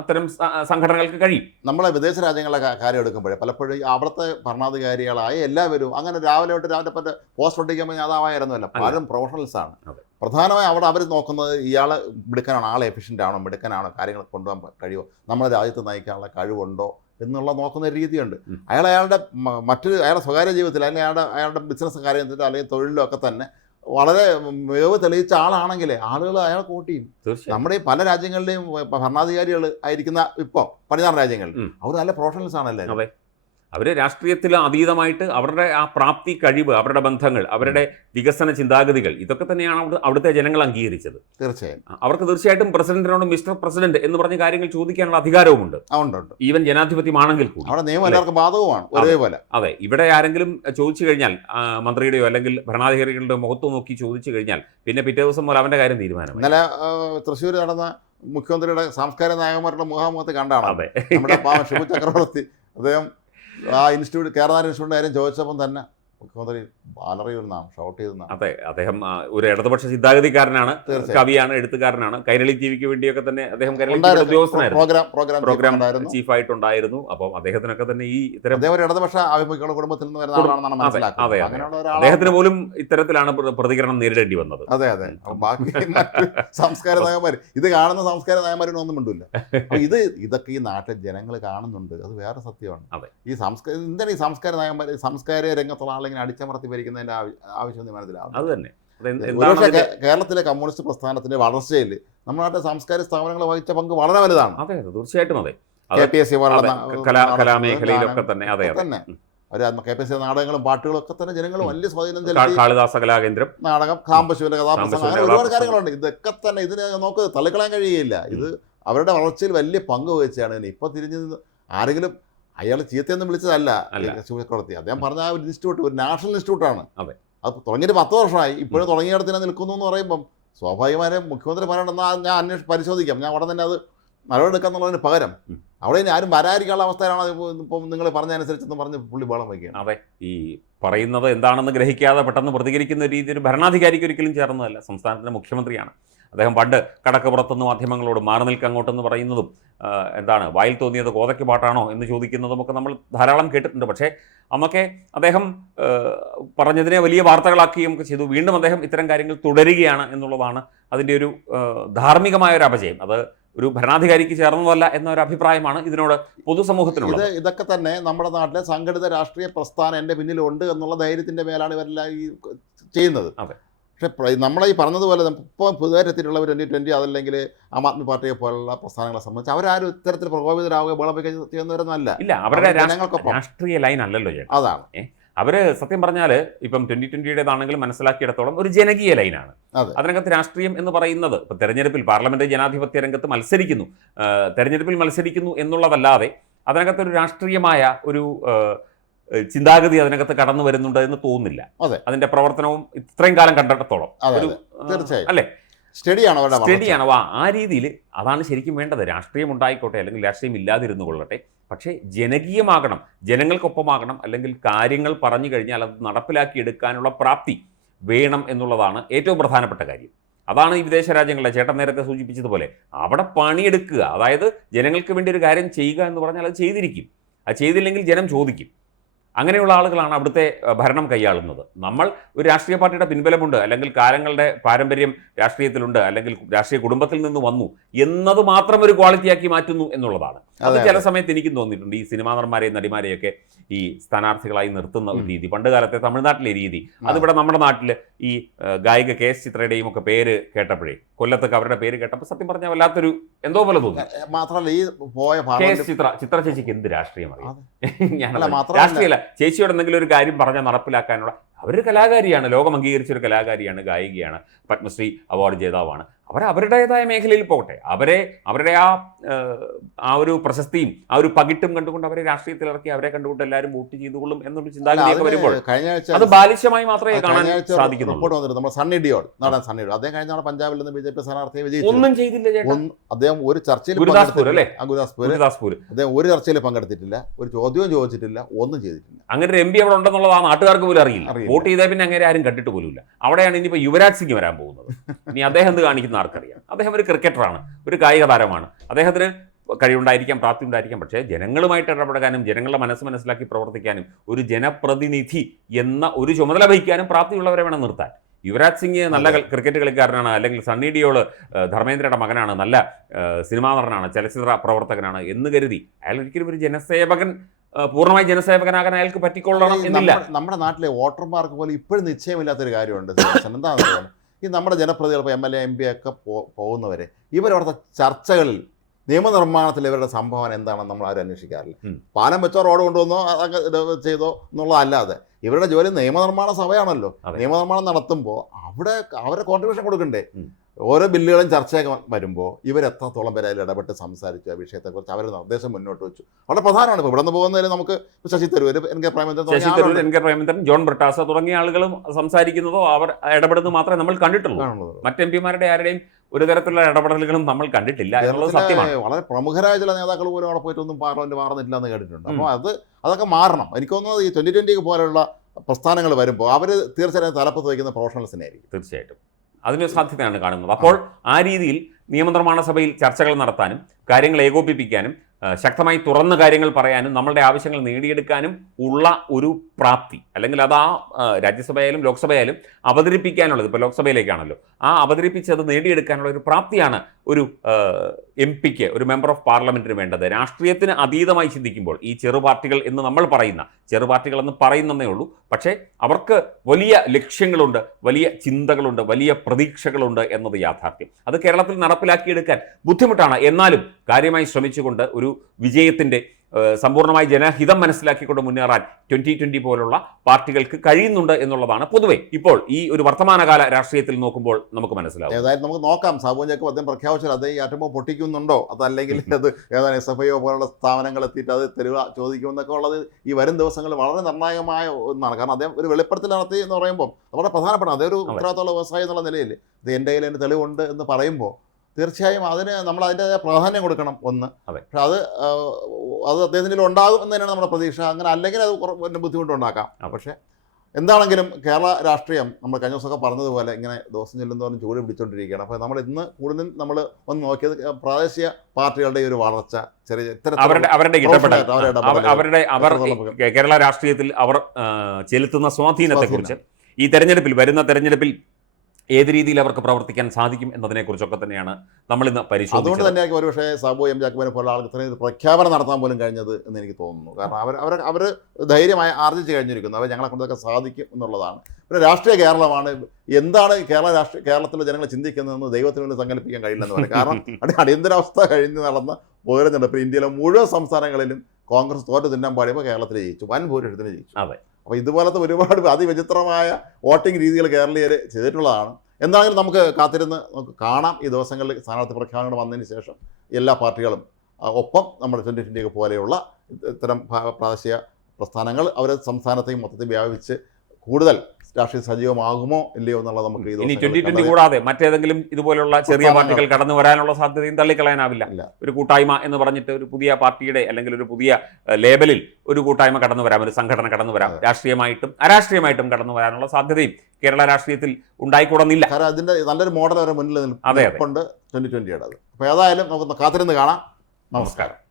Speaker 2: അത്തരം സംഘടനകൾക്ക് കഴിയും
Speaker 1: നമ്മളെ വിദേശ രാജ്യങ്ങളിലെ കാര്യം എടുക്കുമ്പോഴേ പലപ്പോഴും അവിടുത്തെ ഭരണാധികാരികളായ എല്ലാവരും അങ്ങനെ രാവിലെ തൊട്ട് രാവിലെ പറ്റ പോസ്റ്റ് ഒട്ടിക്കുമ്പോൾ യാതാവായിരുന്നല്ല പലരും പ്രൊഫഷണൽസ് ആണ് പ്രധാനമായും അവിടെ അവർ നോക്കുന്നത് ഇയാൾ മിടുക്കനാണോ ആളെ എഫിഷ്യൻ്റ് ആണോ മിടുക്കനാണോ കാര്യങ്ങൾ കൊണ്ടുപോകാൻ കഴിയുമോ നമ്മുടെ രാജ്യത്ത് നയിക്കാനുള്ള കഴിവുണ്ടോ എന്നുള്ള നോക്കുന്ന രീതിയുണ്ട് അയാൾ അയാളുടെ മറ്റൊരു അയാളുടെ സ്വകാര്യ ജീവിതത്തിൽ അല്ലെങ്കിൽ അയാളുടെ അയാളുടെ ബിസിനസ് കാര്യത്തിലോ അല്ലെങ്കിൽ തോഴിലോ ഒക്കെ തന്നെ വളരെ മികവ് തെളിയിച്ച ആളാണെങ്കിൽ ആളുകൾ അയാൾ വോട്ട് നമ്മുടെ ഈ പല രാജ്യങ്ങളിലെയും ഭരണാധികാരികൾ ആയിരിക്കുന്ന ഇപ്പോൾ പടിഞ്ഞാറ് രാജ്യങ്ങളിൽ അവർ നല്ല പ്രൊഫഷണൽസ് ആണല്ലേ
Speaker 2: അവർ രാഷ്ട്രീയത്തിൽ അതീതമായിട്ട് അവരുടെ ആ പ്രാപ്തി കഴിവ് അവരുടെ ബന്ധങ്ങൾ അവരുടെ വികസന ചിന്താഗതികൾ ഇതൊക്കെ തന്നെയാണ് അവിടുത്തെ ജനങ്ങൾ അംഗീകരിച്ചത് തീർച്ചയായും അവർക്ക് തീർച്ചയായിട്ടും പ്രസിഡന്റിനോട് മിസ്റ്റർ പ്രസിഡന്റ് എന്ന് പറഞ്ഞ കാര്യങ്ങൾ ചോദിക്കാനുള്ള അധികാരവുമുണ്ട് ഈവൻ ജനാധിപത്യമാണെങ്കിൽ കൂടി
Speaker 1: ബാധകമാണ്
Speaker 2: അതെ ഇവിടെ ആരെങ്കിലും ചോദിച്ചു കഴിഞ്ഞാൽ മന്ത്രിയുടെയോ അല്ലെങ്കിൽ ഭരണാധികാരികളുടെ മുഖത്തോ നോക്കി ചോദിച്ചു കഴിഞ്ഞാൽ പിന്നെ പിറ്റേ ദിവസം പോലെ അവന്റെ കാര്യം തീരുമാനം
Speaker 1: ഇന്നലെ തൃശ്ശൂർ നടന്ന മുഖ്യമന്ത്രിയുടെ സാംസ്കാരിക നായകന്മാരുടെ മുഖാമുഖത്ത് കണ്ടാണ് നമ്മുടെ ചക്രവർത്തി അദ്ദേഹം ആ ഇൻസ്റ്റിറ്റ്യൂട്ട് കേരള ഇൻസ്റ്റിറ്റ്യൂട്ടിൻ്റെ കാര്യം ചോദിച്ചപ്പം തന്നെ മുഖ്യമന്ത്രി ബാനറിയിൽ നാം ഷോട്ട്
Speaker 2: ചെയ്തെന്നാണ് അതെ അദ്ദേഹം ഒരു ഇടതുപക്ഷ ചിന്താഗതിക്കാരനാണ് കവിയാണ് എഴുത്തുകാരനാണ് കൈരളി ടി വിക്ക് വേണ്ടിയൊക്കെ തന്നെ അദ്ദേഹം പ്രോഗ്രാം ചീഫ് ആയിട്ടുണ്ടായിരുന്നു അപ്പം അദ്ദേഹത്തിനൊക്കെ തന്നെ ഈ ഇത്തരം ഇടതുപക്ഷ
Speaker 1: ആഭിമുഖ്യങ്ങളുടെ കുടുംബത്തിൽ നിന്ന് വരുന്നതാണെന്നാണ് മനസ്സിലാക്കുന്നത് അദ്ദേഹത്തിന്
Speaker 2: പോലും ഇത്തരത്തിലാണ് പ്രതികരണം നേരിടേണ്ടി വന്നത് അതെ അതെ ബാക്കി സംസ്കാര നായകന്മാർ ഇത്
Speaker 1: കാണുന്ന സംസ്കാര ഒന്നും ഉണ്ടല്ല ഇത് ഇതൊക്കെ ഈ നാട്ടിൽ ജനങ്ങൾ കാണുന്നുണ്ട് അത് വേറെ സത്യമാണ് ഈ സംസ്കാര എന്താണ് ഈ സംസ്കാര നായകന്മാർ സംസ്കാര രംഗത്തുള്ള ആളെ ഇങ്ങനെ അടിച്ചമർത്തി ഭരിക്കുന്നതിൻ്റെ ആവശ്യം തീരുമാനത്തിലാവും അത് തന്നെ കേരളത്തിലെ കമ്മ്യൂണിസ്റ്റ് പ്രസ്ഥാനത്തിന്റെ വളർച്ചയിൽ നമ്മുടെ സാംസ്കാരിക സ്ഥാപനങ്ങൾ വഹിച്ച പങ്ക് വളരെ വലുതാണ് അതെ തീർച്ചയായിട്ടും അതെ
Speaker 2: കെ പി എസ് സി തന്നെ അതെ
Speaker 1: തന്നെ കെ പി എസ് സി നാടകങ്ങളും പാട്ടുകളും ഒക്കെ തന്നെ ജനങ്ങൾ വലിയ സ്വാധീനം ചെലുത്തി കാളിദാസ കലാകേന്ദ്രം നാടകം കാമ്പശുവിന്റെ കഥാപ്രസംഗം ഒരുപാട് കാര്യങ്ങളുണ്ട് ഇതൊക്കെ തന്നെ ഇതിന് നോക്ക് തള്ളിക്കളയാൻ കഴിയില്ല ഇത് അവരുടെ വളർച്ചയിൽ വലിയ പങ്ക് വഹിച്ചാണ് ഇപ്പൊ തിരിഞ്ഞ് ആരെങ്കിലും അയാൾ ചീത്തയെന്ന് വിളിച്ചതല്ല ചക്രവർത്തി അദ്ദേഹം പറഞ്ഞ ആ ഒരു ഇൻസ്റ്റിറ്റ്യൂട്ട് ഒരു നാഷണൽ ഇൻസ്റ്റിറ്റ്യൂട്ടാണ് അത് തുടങ്ങിയിട്ട് പത്ത് വർഷമായി ഇപ്പോഴും തുടങ്ങിയിടത്തിന് നിൽക്കുന്നു എന്ന് പറയുമ്പം സ്വാഭാവികമായി മുഖ്യമന്ത്രി പറയണമെന്നാൽ ഞാൻ അന്വേഷിച്ച് പരിശോധിക്കാം ഞാൻ ഉടനെ തന്നെ അത് നടപടിയെടുക്കാന്നുള്ളതിന് പകരം അവിടെ ഇനി ആരും വരാതിരിക്കാനുള്ള അവസ്ഥയിലാണ് ഇപ്പം നിങ്ങൾ പറഞ്ഞതനുസരിച്ചെന്ന് പറഞ്ഞ് പുള്ളി ബഹളം
Speaker 2: വയ്ക്കുകയാണ് അതെ ഈ പറയുന്നത് എന്താണെന്ന് ഗ്രഹിക്കാതെ പെട്ടെന്ന് പ്രതികരിക്കുന്ന രീതി ഒരു ഭരണാധികാരിക്ക് ഒരിക്കലും ചേർന്നതല്ല സംസ്ഥാനത്തിൻ്റെ മുഖ്യമന്ത്രിയാണ് അദ്ദേഹം പണ്ട് കടക്ക് പുറത്തുനിന്ന് മാധ്യമങ്ങളോട് മാറി നിൽക്കുക അങ്ങോട്ടെന്ന് പറയുന്നതും എന്താണ് വായിൽ തോന്നിയത് കോതയ്ക്ക് പാട്ടാണോ എന്ന് ചോദിക്കുന്നതും ഒക്കെ നമ്മൾ ധാരാളം കേട്ടിട്ടുണ്ട് പക്ഷേ അന്നൊക്കെ അദ്ദേഹം പറഞ്ഞതിനെ വലിയ വാർത്തകളാക്കുകയും ഒക്കെ ചെയ്തു വീണ്ടും അദ്ദേഹം ഇത്തരം കാര്യങ്ങൾ തുടരുകയാണ് എന്നുള്ളതാണ് അതിൻ്റെ ഒരു ധാർമ്മികമായ ഒരു അപജയം അത് ഒരു ഭരണാധികാരിക്ക് ചേർന്നതല്ല എന്നൊരു അഭിപ്രായമാണ് ഇതിനോട് പൊതുസമൂഹത്തിനുള്ളത്
Speaker 1: ഇതൊക്കെ തന്നെ നമ്മുടെ നാട്ടിലെ സംഘടിത രാഷ്ട്രീയ പ്രസ്ഥാനം എൻ്റെ പിന്നിലുണ്ട് എന്നുള്ള ധൈര്യത്തിൻ്റെ മേലാണ് ഇവരെല്ലാം ഈ
Speaker 2: ചെയ്യുന്നത് അതെ പക്ഷേ
Speaker 1: നമ്മളെ ഈ പറഞ്ഞതുപോലെ ഇപ്പോൾ പുതുതരത്തിലുള്ള ഒരു ട്വൻറ്റി ട്വൻറ്റി അതല്ലെങ്കിൽ ആം ആദ്മി പാർട്ടിയെ പോലുള്ള പ്രസ്ഥാനങ്ങളെ സംബന്ധിച്ച് അവരാരും ഇത്തരത്തിൽ പ്രകോപിതരാവുകയോ ബോളപ്പിക്കുകയോ ചെയ്യുന്നവരൊന്നുമല്ല ഇല്ല അവരുടെ
Speaker 2: രാഷ്ട്രീയ ലൈൻ അല്ലല്ലോ അതാണ് അവർ സത്യം പറഞ്ഞാൽ ഇപ്പം ട്വൻറ്റി ട്വൻറ്റിയുടേതാണെങ്കിലും മനസ്സിലാക്കിയിടത്തോളം ഒരു ജനകീയ ലൈനാണ് അതിനകത്ത് രാഷ്ട്രീയം എന്ന് പറയുന്നത് ഇപ്പം തെരഞ്ഞെടുപ്പിൽ പാർലമെന്റ് ജനാധിപത്യ രംഗത്ത് മത്സരിക്കുന്നു തെരഞ്ഞെടുപ്പിൽ മത്സരിക്കുന്നു എന്നുള്ളതല്ലാതെ അതിനകത്തൊരു രാഷ്ട്രീയമായ ഒരു ചിന്താഗതി അതിനകത്ത് കടന്നു വരുന്നുണ്ട് എന്ന് തോന്നുന്നില്ല അതിന്റെ പ്രവർത്തനവും ഇത്രയും കാലം കണ്ടിടത്തോളം ഒരു അല്ലേ സ്റ്റഡിയാണ് സ്റ്റഡിയാണ് ആ രീതിയിൽ അതാണ് ശരിക്കും വേണ്ടത് രാഷ്ട്രീയം ഉണ്ടായിക്കോട്ടെ അല്ലെങ്കിൽ രാഷ്ട്രീയം ഇല്ലാതിരുന്നു കൊള്ളട്ടെ പക്ഷേ ജനകീയമാകണം ജനങ്ങൾക്കൊപ്പമാകണം അല്ലെങ്കിൽ കാര്യങ്ങൾ പറഞ്ഞു കഴിഞ്ഞാൽ അത് നടപ്പിലാക്കിയെടുക്കാനുള്ള പ്രാപ്തി വേണം എന്നുള്ളതാണ് ഏറ്റവും പ്രധാനപ്പെട്ട കാര്യം അതാണ് ഈ വിദേശ രാജ്യങ്ങളെ ചേട്ടൻ നേരത്തെ സൂചിപ്പിച്ചതുപോലെ അവിടെ പണിയെടുക്കുക അതായത് ജനങ്ങൾക്ക് വേണ്ടി ഒരു കാര്യം ചെയ്യുക എന്ന് പറഞ്ഞാൽ അത് ചെയ്തിരിക്കും അത് ചെയ്തില്ലെങ്കിൽ ജനം ചോദിക്കും അങ്ങനെയുള്ള ആളുകളാണ് അവിടുത്തെ ഭരണം കൈയാളുന്നത് നമ്മൾ ഒരു രാഷ്ട്രീയ പാർട്ടിയുടെ പിൻബലമുണ്ട് അല്ലെങ്കിൽ കാലങ്ങളുടെ പാരമ്പര്യം രാഷ്ട്രീയത്തിലുണ്ട് അല്ലെങ്കിൽ രാഷ്ട്രീയ കുടുംബത്തിൽ നിന്ന് വന്നു എന്നത് മാത്രം ഒരു ക്വാളിറ്റിയാക്കി മാറ്റുന്നു എന്നുള്ളതാണ് അത് ചില സമയത്ത് എനിക്കും തോന്നിയിട്ടുണ്ട് ഈ സിനിമാ നടന്മാരെയും നടിമാരെയൊക്കെ ഈ സ്ഥാനാർത്ഥികളായി നിർത്തുന്ന ഒരു രീതി പണ്ട് കാലത്തെ തമിഴ്നാട്ടിലെ രീതി അതിവിടെ നമ്മുടെ നാട്ടിൽ ഈ ഗായിക കെ എസ് ചിത്രയുടെയും ഒക്കെ പേര് കേട്ടപ്പോഴേ കൊല്ലത്തൊക്കെ അവരുടെ പേര് കേട്ടപ്പോൾ സത്യം പറഞ്ഞാൽ വല്ലാത്തൊരു എന്തോ പോലെ തോന്നുന്നു
Speaker 1: മാത്രമല്ല ഈ പോയ ചിത്ര
Speaker 2: ചിത്ര ചേച്ചിക്ക് എന്ത് രാഷ്ട്രീയം അറിയാം രാഷ്ട്രീയല്ല ചേച്ചിയോട് എന്തെങ്കിലും ഒരു കാര്യം പറഞ്ഞാൽ നടപ്പിലാക്കാനുള്ള അവരൊരു കലാകാരിയാണ് ലോകം അംഗീകരിച്ച ഒരു കലാകാരിയാണ് ഗായികയാണ് പത്മശ്രീ അവാർഡ് ജേതാവാണ് അവരവരുടേതായ മേഖലയിൽ പോകട്ടെ അവരെ അവരുടെ ആ ആ ഒരു പ്രശസ്തിയും ആ ഒരു പകിട്ടും കണ്ടുകൊണ്ട് അവരെ രാഷ്ട്രീയത്തിൽ ഇറക്കി അവരെ കണ്ടുകൊണ്ട് എല്ലാവരും വോട്ട് ചെയ്തുകൊള്ളും എന്നൊരു ചിന്താഗതിയൊക്കെ വരുമ്പോൾ
Speaker 1: അത് ബാലിശ്യമായി മാത്രമേ കാണാൻ സാധിക്കുന്നു റിപ്പോർട്ട് നമ്മുടെ സണ്ണി ഡിയോൾ നടൻ സണ്ണി ഡിയോൾ അദ്ദേഹം കഴിഞ്ഞ തവണ പഞ്ചാബിൽ നിന്ന് ബി ജെ പി സ്ഥാനാർത്ഥിയെ വിജയിച്ചു ഒന്നും ചെയ്തില്ല അദ്ദേഹം ഒരു ചർച്ചയിൽ ഗുരുദാസ്പൂർ അല്ലേ ഗുരുദാസ്പൂർ അദ്ദേഹം ഒരു ചർച്ചയിൽ പങ്കെടുത്തിട്ടില്ല ഒരു ചോദ്യവും ചോദിച്ചിട്ടില്ല ഒന്നും ചെയ്തിട്ടില്ല
Speaker 2: അങ്ങനെ ഒരു എം പി അവിടെ ഉണ്ടെന്നുള്ളത് ആ നാട്ടുകാർക്ക് പോലും അറിയില്ല വോട്ട് ചെയ്താൽ പിന്നെ അങ്ങനെ ആരും കണ്ടിട്ട് ഇല്ല അവിടെയാണ് ഇനിയിപ്പോൾ യുവരാജ് സിംഗ് വരാൻ പോകുന്നത് ഇനി അദ്ദേഹം എന്ത് കാണിക്കുന്നത് എന്ന് ആർക്കറിയാം അദ്ദേഹം ഒരു ക്രിക്കറ്ററാണ് ഒരു കായിക താരമാണ് അദ്ദേഹത്തിന് കഴിവുണ്ടായിരിക്കാം പ്രാപ്തി ഉണ്ടായിരിക്കാം പക്ഷേ ജനങ്ങളുമായിട്ട് ഇടപെടാനും ജനങ്ങളുടെ മനസ്സ് മനസ്സിലാക്കി പ്രവർത്തിക്കാനും ഒരു ജനപ്രതിനിധി എന്ന ഒരു ചുമതല വഹിക്കാനും പ്രാപ്തിയുള്ളവരെ വേണം നിർത്താൻ യുവരാജ് സിംഗ് നല്ല ക്രിക്കറ്റ് കളിക്കാരനാണ് അല്ലെങ്കിൽ സണ്ണി ഡിയോൾ ധർമ്മേന്ദ്രയുടെ മകനാണ് നല്ല സിനിമാ നടനാണ് ചലച്ചിത്ര പ്രവർത്തകനാണ് എന്ന് കരുതി അയാൾ ഒരിക്കലും ഒരു ജനസേവകൻ പൂർണ്ണമായി ജനസേവകനാകാൻ അയാൾക്ക് പറ്റിക്കൊള്ളണം എന്നില്ല
Speaker 1: നമ്മുടെ നാട്ടിലെ വോട്ടർമാർക്ക് പോലും ഇപ്പോഴും നിശ്ചയമില്ലാത്തൊരു കാര്യമുണ്ട് എന്താണെന്ന് ഈ നമ്മുടെ ജനപ്രതികൾ ഇപ്പോൾ M L A M P ഒക്കെ പോകുന്നവരെ ഇവരവിടുത്തെ ചർച്ചകളിൽ നിയമനിർമ്മാണത്തിൽ ഇവരുടെ സംഭാവന എന്താണെന്ന് നമ്മൾ ആരും അന്വേഷിക്കാറില്ല പാലം വെച്ചോ റോഡ് കൊണ്ടുവന്നോ അതൊക്കെ ചെയ്തോ എന്നുള്ളതല്ലാതെ ഇവരുടെ ജോലി നിയമനിർമ്മാണ സഭയാണല്ലോ നിയമനിർമ്മാണം നടത്തുമ്പോൾ അവിടെ അവരെ കോൺട്രിബ്യൂഷൻ കൊടുക്കണ്ടേ ഓരോ ബില്ലുകളും ചർച്ചയൊക്കെ വരുമ്പോൾ ഇവരെത്രത്തോളം പേര് അതിൽ ഇടപെട്ട് സംസാരിച്ചു ആ
Speaker 2: വിഷയത്തെക്കുറിച്ച് അവരുടെ നിർദ്ദേശം മുന്നോട്ട് വെച്ചു വളരെ പ്രധാനമാണ്
Speaker 1: ഇപ്പോൾ ഇവിടെ നിന്ന് പോകുന്നതിൽ നമുക്ക് Shashi Tharoor N K Premachandran Shashi Tharoor N
Speaker 2: K Premachandran John Brittas തുടങ്ങിയ ആളുകളും സംസാരിക്കുന്നതോ അവർ ഇടപെടുന്നത് മാത്രമേ നമ്മൾ കണ്ടിട്ടുള്ളൂ മറ്റ് എം പിമാരുടെ ആരുടെയും ഒരു തരത്തിലുള്ള ഇടപെടലുകളും നമ്മൾ കണ്ടിട്ടില്ല സത്യമാണ്
Speaker 1: വളരെ പ്രമുഖരായ ചില നേതാക്കൾ പോലും അവിടെ പോയിട്ടൊന്നും പാർലമെന്റ് മാറുന്നില്ല എന്ന് കേട്ടിട്ടുണ്ട് അപ്പോൾ അത് അതൊക്കെ മാറണം എനിക്ക് തോന്നുന്നത് ഈ ട്വന്റി ട്വന്റി പോലെയുള്ള പ്രസ്ഥാനങ്ങൾ വരുമ്പോൾ അവർ തീർച്ചയായും തലപ്പത്ത് വയ്ക്കുന്ന പ്രൊഫഷണൽസിനായിരിക്കും
Speaker 2: തീർച്ചയായിട്ടും അതിനൊരു സാധ്യതയാണ് കാണുന്നത് അപ്പോൾ ആ രീതിയിൽ നിയമനിർമ്മാണ സഭയിൽ ചർച്ചകൾ നടത്താനും കാര്യങ്ങൾ ഏകോപിപ്പിക്കാനും ശക്തമായി തുറന്ന് കാര്യങ്ങൾ പറയാനും നമ്മളുടെ ആവശ്യങ്ങൾ നേടിയെടുക്കാനും ഉള്ള ഒരു പ്രാപ്തി അല്ലെങ്കിൽ അത് ആ രാജ്യസഭയായാലും ലോക്സഭയായാലും അവതരിപ്പിക്കാനുള്ളത് ഇപ്പോൾ ലോക്സഭയിലേക്കാണല്ലോ ആ അവതരിപ്പിച്ചത് നേടിയെടുക്കാനുള്ള ഒരു പ്രാപ്തിയാണ് ഒരു എം പിക്ക് ഒരു മെമ്പർ ഓഫ് പാർലമെൻറ്റിന് വേണ്ടത് രാഷ്ട്രീയത്തിന് അതീതമായി ചിന്തിക്കുമ്പോൾ ഈ ചെറു പാർട്ടികൾ എന്ന് നമ്മൾ പറയുന്ന ചെറു പാർട്ടികൾ എന്ന് പറയുന്നതേ ഉള്ളൂ പക്ഷേ അവർക്ക് വലിയ ലക്ഷ്യങ്ങളുണ്ട് വലിയ ചിന്തകളുണ്ട് വലിയ പ്രതീക്ഷകളുണ്ട് എന്നത് യാഥാർത്ഥ്യം അത് കേരളത്തിൽ നട നടപ്പിലാക്കിയെടുക്കാൻ ബുദ്ധിമുട്ടാണ് എന്നാലും കാര്യമായി ശ്രമിച്ചുകൊണ്ട് ഒരു വിജയത്തിൻ്റെ സമ്പൂർണ്ണമായി ജനഹിതം മനസ്സിലാക്കിക്കൊണ്ട് മുന്നേറാൻ ട്വൻ്റി ട്വൻ്റി പോലുള്ള പാർട്ടികൾക്ക് കഴിയുന്നുണ്ട് എന്നുള്ളതാണ് പൊതുവെ ഇപ്പോൾ ഈ ഒരു വർത്തമാനകാല രാഷ്ട്രീയത്തിൽ നോക്കുമ്പോൾ നമുക്ക് മനസ്സിലാവും
Speaker 1: ഏതായാലും നമുക്ക് നോക്കാം സാബു ചേക്കും അദ്ദേഹം പ്രഖ്യാപിച്ചാൽ അത് ഈ ആറ്റമോ പൊട്ടിക്കുന്നുണ്ടോ അതല്ലെങ്കിൽ അത് ഏതാണ് എസ് എഫ് ഐ പോലുള്ള സ്ഥാപനങ്ങൾ എത്തിയിട്ട് അത് തെരുവ ചോദിക്കുമെന്നൊക്കെ ഉള്ളത് ഈ വരും ദിവസങ്ങളിൽ വളരെ നിർണായകമായ ഒന്നാണ് കാരണം അദ്ദേഹം ഒരു വെളിപ്പെടുത്തൽ നടത്തി എന്ന് പറയുമ്പോൾ വളരെ പ്രധാനപ്പെട്ട അതൊരു ഉത്തരവാദിത്തമുള്ള വ്യവസായം എന്നുള്ള നിലയിൽ ഇത് എൻ്റെ കയ്യിൽ തെളിവുണ്ട് എന്ന് പറയുമ്പോൾ തീർച്ചയായും അതിന് നമ്മൾ അതിൻ്റെതായ പ്രാധാന്യം കൊടുക്കണം ഒന്ന് പക്ഷെ അത് അത് അദ്ദേഹത്തിൻ്റെ ഉണ്ടാകും എന്ന് തന്നെയാണ് നമ്മുടെ പ്രതീക്ഷ അങ്ങനെ അല്ലെങ്കിൽ അത് ബുദ്ധിമുട്ടുണ്ടാക്കാം പക്ഷേ എന്താണെങ്കിലും കേരള രാഷ്ട്രീയം നമ്മൾ കഴിഞ്ഞ ദിവസമൊക്കെ പറഞ്ഞതുപോലെ ഇങ്ങനെ ദിവസം ചെല്ലുന്നതോറും ചൂട് പിടിച്ചുകൊണ്ടിരിക്കുകയാണ് അപ്പോൾ നമ്മൾ ഇന്ന് കൂടുതൽ നമ്മൾ ഒന്ന് നോക്കിയത് പ്രാദേശിക പാർട്ടികളുടെ ഒരു വളർച്ച ചെറിയ അവരുടെ അവരുടെ അവരുടെ അവർ
Speaker 2: കേരള രാഷ്ട്രീയത്തിൽ അവർ ചെലുത്തുന്ന സ്വാധീനത്തെക്കുറിച്ച് ഈ തെരഞ്ഞെടുപ്പിൽ വരുന്ന തെരഞ്ഞെടുപ്പിൽ ഏത് രീതിയിൽ അവർക്ക് പ്രവർത്തിക്കാൻ സാധിക്കും എന്നതിനെക്കുറിച്ചൊക്കെ തന്നെയാണ് നമ്മൾ ഇന്ന് പരിശോധിച്ചത് അതുകൊണ്ട്
Speaker 1: ഒരു ഒരുപക്ഷേ സാബു എം ജാക്കുബിനെ പോലുള്ള ആൾക്ക് ഇത്രയും പ്രഖ്യാപനം നടത്താൻ പോലും കഴിഞ്ഞത് എന്ന് എനിക്ക് തോന്നുന്നു കാരണം അവർ അവർ അവർ ധൈര്യമായി ആർജിച്ച് കഴിഞ്ഞിരിക്കുന്നു അവർ ഞങ്ങളെ കൊണ്ടൊക്കെ സാധിക്കും എന്നുള്ളതാണ് പിന്നെ രാഷ്ട്രീയ കേരളമാണ് എന്താണ് കേരള രാഷ്ട്രീയ കേരളത്തിലെ ജനങ്ങൾ ചിന്തിക്കുന്നതെന്ന് ദൈവത്തിന് വേണ്ടി സങ്കല്പിക്കാൻ കഴിയില്ലെന്ന് പറയും കാരണം അടിയന്തരാവസ്ഥ കഴിഞ്ഞ് നടന്ന പോരുന്നുണ്ട് ഇപ്പോൾ ഇന്ത്യയിലെ മുഴുവൻ സംസ്ഥാനങ്ങളിലും കോൺഗ്രസ് തോറ്റ് തിന്നാൻ പാടിയപ്പോൾ കേരളത്തിൽ ജയിച്ചു വൻ ഭൂരിഷത്തിന് ജയിച്ചു അതെ അപ്പോൾ ഇതുപോലത്തെ ഒരുപാട് അതിവിചിത്രമായ വോട്ടിംഗ് രീതികൾ കേരളീയർ ചെയ്തിട്ടുള്ളതാണ് എന്തായാലും നമുക്ക് കാത്തിരുന്ന് നമുക്ക് കാണാം ഈ ദിവസങ്ങളിൽ സ്ഥാനാർത്ഥി പ്രഖ്യാപനങ്ങൾ വന്നതിന് ശേഷം എല്ലാ പാർട്ടികളും ഒപ്പം നമ്മുടെ ട്വൻറ്റി ട്വൻറ്റിയൊക്കെ പോലെയുള്ള ഇത്തരം പ്രാദേശിക പ്രസ്ഥാനങ്ങൾ അവർ സംസ്ഥാനത്തെയും മൊത്തത്തിൽ വ്യാപിച്ച് കൂടുതൽ രാഷ്ട്രീയ സജീവമാകുമോ ഇല്ലയോ എന്നുള്ളത് നമുക്ക് ഇനി ട്വന്റി ട്വന്റി കൂടാതെ
Speaker 2: മറ്റേതെങ്കിലും ഇതുപോലുള്ള ചെറിയ പാർട്ടികൾ കടന്നു വരാനുള്ള സാധ്യതയും തള്ളിക്കളയാനാവില്ല ഒരു കൂട്ടായ്മ എന്ന് പറഞ്ഞിട്ട് ഒരു പുതിയ പാർട്ടിയുടെ അല്ലെങ്കിൽ ഒരു പുതിയ ലേബലിൽ ഒരു കൂട്ടായ്മ കടന്നു വരാം ഒരു സംഘടന കടന്നു വരാം രാഷ്ട്രീയമായിട്ടും അരാഷ്ട്രീയമായിട്ടും കടന്നു വരാനുള്ള സാധ്യതയും കേരള രാഷ്ട്രീയത്തിൽ ഉണ്ടായിക്കൂടുന്നില്ല അതിന്റെ
Speaker 1: നല്ലൊരു മോഡൽ അവരെ മുന്നിൽ അതെ ട്വന്റി ട്വന്റിയുടെ അപ്പൊ
Speaker 2: അപ്പോൾ ഏതായാലും നമുക്ക് കാത്തിരുന്ന് കാണാം
Speaker 1: നമസ്കാരം